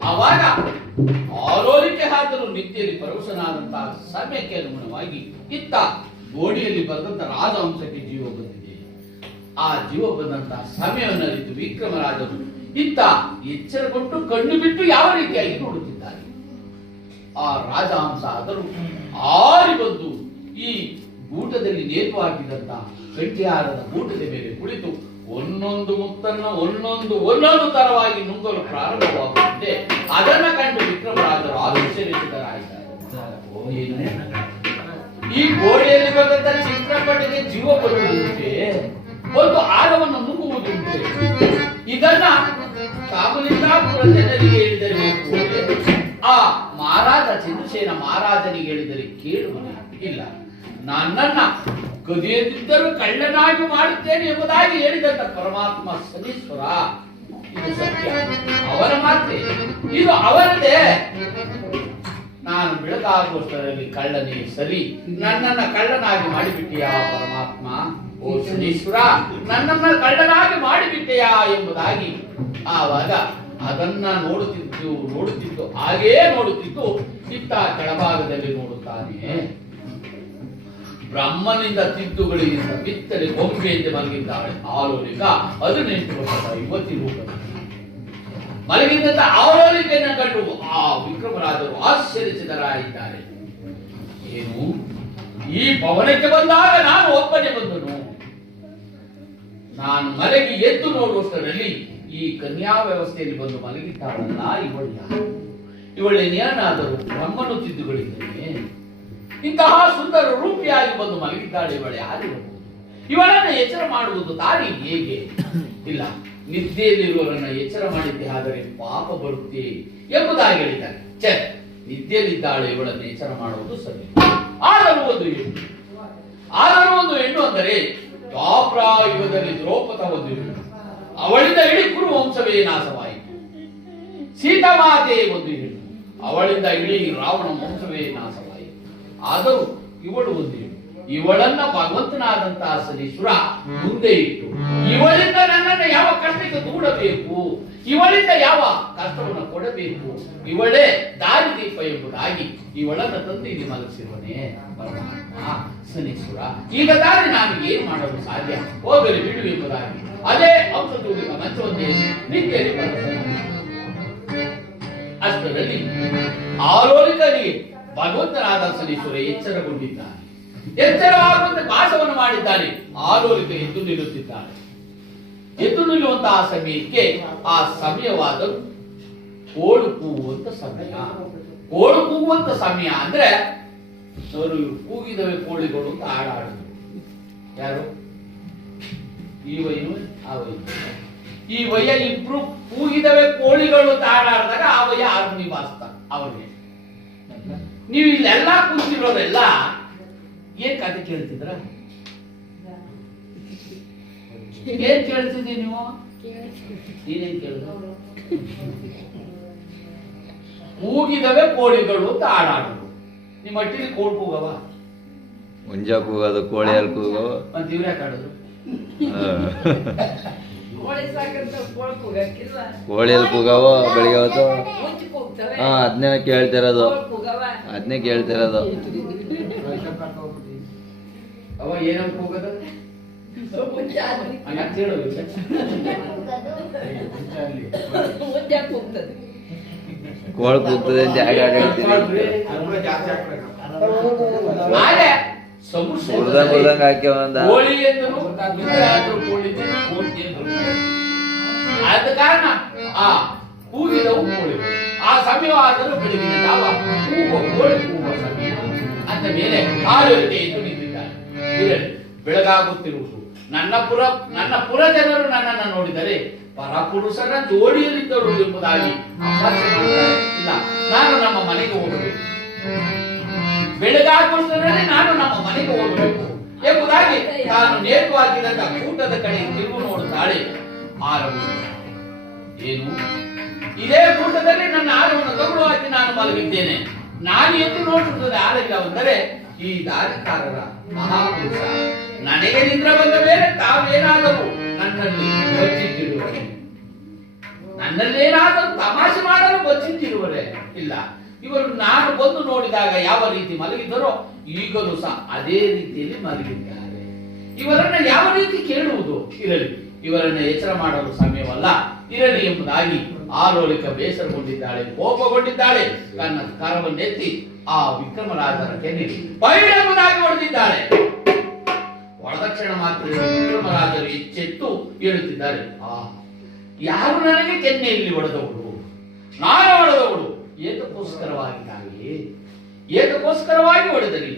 ಆವಾಗ ಆಲೋಲಿಕೆ ಹಾಕಲು ನಿತ್ಯಲ್ಲಿ ಪರವಶನಾದಂತಹ ಸಮಯಕ್ಕೆ ಅನುಗುಣವಾಗಿ ಇತ್ತ ಗೋಡಿಯಲ್ಲಿ ಬಂದಂತ ರಾಜವಂಶಕ್ಕೆ ಜೀವ ಬಂದಿದೆ. ಆ ಜೀವ ಬಂದಂತಹ ಸಮಯವನ್ನು ಅರಿತು ವಿಕ್ರಮರಾಜರು ಇತ್ತ ಎಚ್ಚರಗೊಂಡು ಕಣ್ಣು ಬಿಟ್ಟು ಯಾವ ರೀತಿಯಾಗಿ ನೋಡುತ್ತಿದ್ದಾರೆ. ಆ ರಾಜಹಂಸ ಆದರೂ ಆರಿ ಬಂದು ಈ ಗೂಟದಲ್ಲಿ ನೇತು ಹಾಕಿದಂತಹ ಗಟ್ಟಿಯಾರದ ಗೂಟದ ಮೇಲೆ ಕುಳಿತು ಒಂದೊಂದು ಮುತ್ತನ್ನು ಒಂದೊಂದು ತರವಾಗಿ ನುಂಗಲು ಪ್ರಾರಂಭವಾಗುತ್ತಿದೆ. ಅದನ್ನ ಕಂಡು ವಿಕ್ರಮರಾಜರು ಆಶ್ಚರ್ಯಚಕಿತರಾಗಿದ್ದಾರೆ. ಈ ಗೋಡೆಯಲ್ಲಿ ಬಂದಂತ ಚಿತ್ರಪಟಕ್ಕೆ ಜೀವ ಬರುವುದುಂಟೆ, ಒಂದು ಆಳವನ್ನು ನುಂಗುವುದುಂಟೆ. ಇದನ್ನ ಕಾಮಲಿಂಗಾಪುರ ಜನರಿಗೆ ಹೇಳಿದರೆ ಆ ಮಹಾರಾಜ ಚಂದ್ರಸೇನ ಮಹಾರಾಜನಿಗೆ ಹೇಳಿದರೆ ಕೇಳುವನೇ ಇಲ್ಲ. ನನ್ನನ್ನ ಗದಿಯದಿದ್ದರೂ ಕಳ್ಳನಾಗಿ ಮಾಡುತ್ತೇನೆ ಎಂಬುದಾಗಿ ಹೇಳಿದಂತ ಪರಮಾತ್ಮ ಶನೀಶ್ವರ ಇದು ಸತ್ಯ, ಅವರ ಮಾತೆ, ಇದು ಅವರದೇ. ನಾನು ಬೆಳಕಾಗುವಷ್ಟರಲ್ಲಿ ಕಳ್ಳನೇ ಸರಿ, ನನ್ನನ್ನ ಕಳ್ಳನಾಗಿ ಮಾಡಿಬಿಟ್ಟಿಯಾ ಪರಮಾತ್ಮ, ಓ ಶನೀಶ್ವರ ನನ್ನನ್ನ ಕಳ್ಳನಾಗಿ ಮಾಡಿಬಿಟ್ಟೆಯಾ ಎಂಬುದಾಗಿ ಆವಾಗ ಅದನ್ನ ನೋಡುತ್ತಿದ್ದು ಹಾಗೇ ನೋಡುತ್ತಿದ್ದು ಇತ್ತ ಕೆಳಭಾಗದಲ್ಲಿ ನೋಡುತ್ತಾನೆ. ಬ್ರಹ್ಮನಿಂದ ತಿದ್ದುಗಳಿಂದ ಬಿತ್ತಲೆ ಗೊಂಬೆಯಂತೆ ಮಲಗಿದ್ದಾಳೆ ಆಲೋಲಿಕ. 18 ವರ್ಷದ ಯುವತಿ ರೂಪದಲ್ಲಿ ಮಲಗಿದ್ದಂತ ಆಲೋಲಿಕೆಯನ್ನು ಕಂಡು ಆ ವಿಕ್ರಮರಾಜರು ಆಶ್ಚರ್ಯಚಕಿತರಾಗಿದ್ದಾರೆ. ಏನು, ಈ ಭವನಕ್ಕೆ ಬಂದಾಗ ನಾನು ಒಬ್ಬನೇ ಬಂದನು. ನಾನು ಮಲಗಿ ಎದ್ದು ನೋಡುವಷ್ಟರಲ್ಲಿ ಈ ಕನ್ಯಾ ವ್ಯವಸ್ಥೆಯಲ್ಲಿ ಬಂದು ಮಲಗಿದ್ದಾಳಲ್ಲ, ಇವಳೇನೇನಾದರೂ ಬ್ರಹ್ಮನು ತಿದ್ದುಗಳಿದ್ದೇನೆ. ಇಂತಹ ಸುಂದರ ರೂಪಿಯಾಗಿ ಬಂದು ಮಲಗಿದ್ದಾಳೆ, ಇವಳೆ ಯಾರಿರಬಹುದು? ಇವಳನ್ನು ಎಚ್ಚರ ಮಾಡುವುದು ದಾರಿ ಹೇಗೆ? ಇಲ್ಲ, ನಿದ್ದೆಯಲ್ಲಿರುವವರನ್ನ ಎಚ್ಚರ ಮಾಡಿದ್ದೆ ಆದರೆ ಪಾಪ ಬರುತ್ತೆ ಎಂಬುದಾಗಿ ಹೇಳಿದ್ದಾರೆ. ನಿದ್ದೆಯಲ್ಲಿದ್ದಾಳೆ, ಇವಳನ್ನು ಎಚ್ಚರ ಮಾಡುವುದು ಸರಿ. ಆದರೂ ಒಂದು ಹೆಣ್ಣು ಅಂದರೆ ದ್ವಾಪರ ಯುಗದಲ್ಲಿ ದ್ರೌಪದ ಒಂದು ಹೆಣ್ಣು, ಅವಳಿಂದ ಇಡೀ ಕುರು ವಂಶವೇ ನಾಶವಾಯಿತು. ಸೀತಾಮಾತೆ ಒಂದು ಹೆಣ್ಣು, ಅವಳಿಂದ ಇಡೀ ರಾವಣ ವಂಶವೇ ನಾಶವಾಯಿತು. ಆದರೂ ಇವಳು ಒಂದು ಹೆಣ್ಣು, ಇವಳನ್ನ ಭಗವಂತನಾದಂತಹ ಶನೀಶ್ವರ ಮುಂದೆ ಇಟ್ಟು ಇವಳಿಂದ ನನ್ನನ್ನು ಯಾವ ಕಷ್ಟಕ್ಕೆ ದೂಡಬೇಕು, ಇವಳಿಂದ ಯಾವ ಕಷ್ಟವನ್ನು ಕೊಡಬೇಕು, ಇವಳೇ ದಾರಿದೀಪ ಎಂಬುದಾಗಿ ಇವಳನ್ನು ತಂದು ಇಲ್ಲಿ ಮಲಗಿಸಿರುವನೇ ಪರಮಾತ್ಮ ಶನೀಶ್ವರ. ಈಗ ದಾರಿ ನಾನು ಏನ್ ಮಾಡಲು ಸಾಧ್ಯ, ಹೋಗಲಿ ಬಿಡು ಎಂಬುದಾಗಿ ಅದೇ ಔಷಧೂಡಿದ ಮಂಚವನ್ನೇ ನಿತ್ಯದಲ್ಲಿ ಅಷ್ಟರಲ್ಲಿ ಆಲೋಲಿಕನಿಗೆ ಭಗವಂತನಾದ ಶನೀಶ್ವರ ಎಚ್ಚರಗೊಂಡಿದ್ದಾನೆ. ಎಚ್ಚರವಾಗುವಂತೆ ಭಾಷವನ್ನು ಮಾಡಿದ್ದಾನೆ. ಆಲೋಲಿಕ ಎದ್ದು ನಿಲ್ಲುತ್ತಿದ್ದಾನೆ. ಎದ್ದು ನಿಲ್ಲುವಂತಹ ಸಮಯಕ್ಕೆ ಆ ಸಮಯವಾದರೂ ಕೋಳು ಕೂಗುವಂತ ಸಮಯ. ಕೋಳು ಕೂಗುವಂತ ಸಮಯ ಅಂದ್ರೆ ಅವರು ಕೂಗಿದವೆ ಕೋಳಿಗಳು ಅಂತ ಹಾಡಾಡಿದ್ರು. ಯಾರು? ಈ ವೈನು ಆ ವೈನು ಈ ವಯ್ಯ ಇಬ್ರು ಕೂಗಿದವೆ ಕೋಳಿಗಳು ತಾಡಾಡಿದಾಗ ಆ ವಯ್ಯ ಹಾರ್ಮೋನಿ ಬಾರಿಸ್ತ ಅವ್ರಿಗೆ. ನೀವು ಇಲ್ಲೆಲ್ಲ ಕೂತಿರೋರೆಲ್ಲ ಏನ್ ಕತೆ ಕೇಳ್ತಿದ್ರ? ಏನ್ ಕೇಳ್ತಿದ್ದಿ ನೀವು? ನೀನೇನ್ ಕೇಳಿದ? ಕೂಗಿದವೆ ಕೋಳಿಗಳು ಅಂತ ಹಾಡಾಡೋದು. ನಿಮ್ಮ ಹಟ್ಟಿಲಿ ಕೋಳಿ ಕೂಗವ? ಮುಂಜ ಕೂಗೋದು, ಕೋಳಿಯಲ್ಲಿ ಕೂಗವ. ಮತ್ತೆ ಇವ್ರು ಯಾಕೆ ಆಡೋದು? ಕೋಳಿಯಲ್ಲಿ ಕೂಗವ ಬೆಳಿಗ್ಗೆ ಹೊತ್ತು. ಅದನ್ನೇ ಕೇಳ್ತಿರೋದು, ಅದನ್ನೇ ಕೇಳ್ತಿರೋದು. ಅವ ಏನಂತ ಕೂಗದ? ಕೋಳಿ ಕೂಗ್ತದೆ ಅಂತ ಯಾಕೆ ಹೇಳ್ತೀನಿ? ಮುರ್ದಂಗ್ ಹಾಕಿ ಒಂದ ಕೋಳಿ ಎಂದರು ಆದ ಕಾರಣ ಆ ಕೂಗಿದವು ಕೋಳಿ. ಆ ಸಮಯವಾದರೂ ಬೆಳಗಿನ ಜಾವ ಕೂಗುವ ಕೋಳಿ ಕೂಗುವ ಸಮಯ ಅಂತ ಮೇಲೆ ಆಲೋಚನೆ ಎದ್ದು ನಿಂತಿದ್ದಾರೆ. ಇರಲಿ, ಬೆಳಗಾಗುತ್ತಿರುವುದು. ನನ್ನ ಪುರ ಜನರು ನನ್ನನ್ನು ನೋಡಿದರೆ ಪರಪುರುಷರ ಜೋಡಿಯಲ್ಲಿದ್ದರು ಎಂಬುದಾಗಿ ಅಪಹಾಸ್ಯ ಮಾಡ್ತಾರೆ. ಇಲ್ಲ, ನಾನು ನಮ್ಮ ಮನೆಗೆ ಹೋಗಬೇಕು, ಬೆಳಗಾಗುವುದರಲ್ಲಿ ನಾನು ನಮ್ಮ ಮನೆಗೆ ಹೋಗಬೇಕು ಎಂಬುದಾಗಿ ನಾನು ನೇರವಾಗಿದ್ದ ಕೂಟದ ಕಡೆ ತಿರುಗು ನೋಡುತ್ತಾಳೆ. ಆರವು ಏನು? ಇದೇ ಕೂಟದಲ್ಲಿ ನನ್ನ ಆರವನ್ನು ತಗೊಳ್ಳುವಾಗಿ ನಾನು ಮಲಗಿದ್ದೇನೆ. ನಾನು ಎದ್ದು ನೋಡುತ್ತದೆ ಆರಿಲ್ಲವೆಂದರೆ ಈ ದಾರಿಕಾರರ ಮಹಾಪುರುಷ ನನಗೆ ನಿದ್ರೆ ಬಂದ ಮೇಲೆ ತಾವೇನಾದರೂ ನನ್ನಲ್ಲಿ ಬಚ್ಚಿಟ್ಟಿರುವರೆ, ನನ್ನಲ್ಲೇನಾದರೂ ತಮಾಷೆ ಮಾಡಲು ಬಚ್ಚಿಟ್ಟಿರುವರೆ? ಇಲ್ಲ, ಇವರು ನಾನು ಬಂದು ನೋಡಿದಾಗ ಯಾವ ರೀತಿ ಮಲಗಿದ್ದರೋ ಈಗಲೂ ಸಹ ಅದೇ ರೀತಿಯಲ್ಲಿ ಮಲಗಿದ್ದಾರೆ. ಇವರನ್ನ ಯಾವ ರೀತಿ ಕೇಳುವುದು? ಇರಲಿ, ಇವರನ್ನ ಎಚ್ಚರ ಮಾಡಲು ಸಮಯವಲ್ಲ, ಇರಲಿ ಎಂಬುದಾಗಿ ಆಲೋಲಿಕ ಬೇಸರಗೊಂಡಿದ್ದಾಳೆ, ಕೋಪಗೊಂಡಿದ್ದಾಳೆ. ತನ್ನ ಕರವನ್ನೆತ್ತಿ ಆ ವಿಕ್ರಮರಾಜರ ಕೆನ್ನೆ ಪೈಡೆಂಬುದಾಗಿ ಹೊಡೆದಿದ್ದಾಳೆ. ಹೊಡೆದಕ್ಷಣ ಮಾತ್ರ ವಿಕ್ರಮರಾಜರು ಎಚ್ಚೆತ್ತು ಹೇಳುತ್ತಿದ್ದಾರೆ, ಯಾರು ನನಗೆ ಕೆನ್ನೆಯಲ್ಲಿ ಹೊಡೆದವಳು? ನಾನು ಹೊಡೆದವಳು. ಏತಕ್ಕೋಸ್ಕರವಾಗಿ ಹೊಡೆದರಿ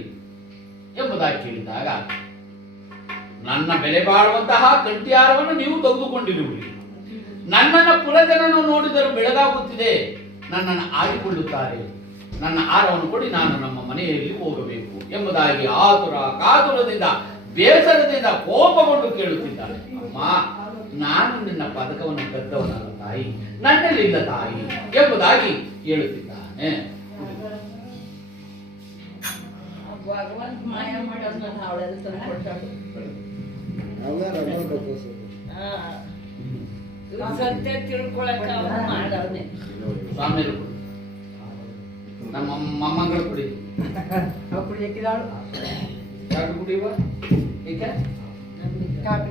ಎಂಬುದಾಗಿ ಕೇಳಿದಾಗ, ನನ್ನ ಬೆಲೆ ಬಾಳುವಂತಹ ಕಂಠಿಯಾರವನ್ನು ನೀವು ತೆಗೆದುಕೊಂಡಿರುವಿರಿ. ನನ್ನನ್ನು ಪುರಜನನು ನೋಡಿದರೂ ಬೆಳಗಾಗುತ್ತಿದೆ, ನನ್ನನ್ನು ಆಡಿಕೊಳ್ಳುತ್ತಾರೆ. ನನ್ನ ಆರವನ್ನು ಕೊಡಿ, ನಾನು ನಮ್ಮ ಮನೆಯಲ್ಲಿ ಹೋಗಬೇಕು ಎಂಬುದಾಗಿ ಕಾತುರದಿಂದ ಬೇಸರದಿಂದ ಕೋಪಗೊಂಡು ಕೇಳುತ್ತಿದ್ದಾಳೆ. ಅಮ್ಮ, ನಾನು ನಿನ್ನ ಪದಕವನ್ನು ಕದ್ದವನಲ್ಲ ತಾಯಿ, ನನ್ನಲ್ಲಿಲ್ಲ ತಾಯಿ ಎಂಬುದಾಗಿ ಹೇಳುತ್ತಿದ್ದಾನೆ. ಭಗವಂತ ಮಾಯ ಮಾಡೋದನ್ನ ಅವಳೆಲ್ಲ ತಂದ್ಕೊಡ್ತಾಳೆ. ಸತ್ಯ ತಿಳ್ಕೊಳಕ ಮಾಡವನೆ. ಸ್ವಾಮಿರು ನಮ್ಮ ಮೊಮ್ಮಗಳು ಕುಡಿ, ಕುಡಿಯುವ ಕಾಫಿ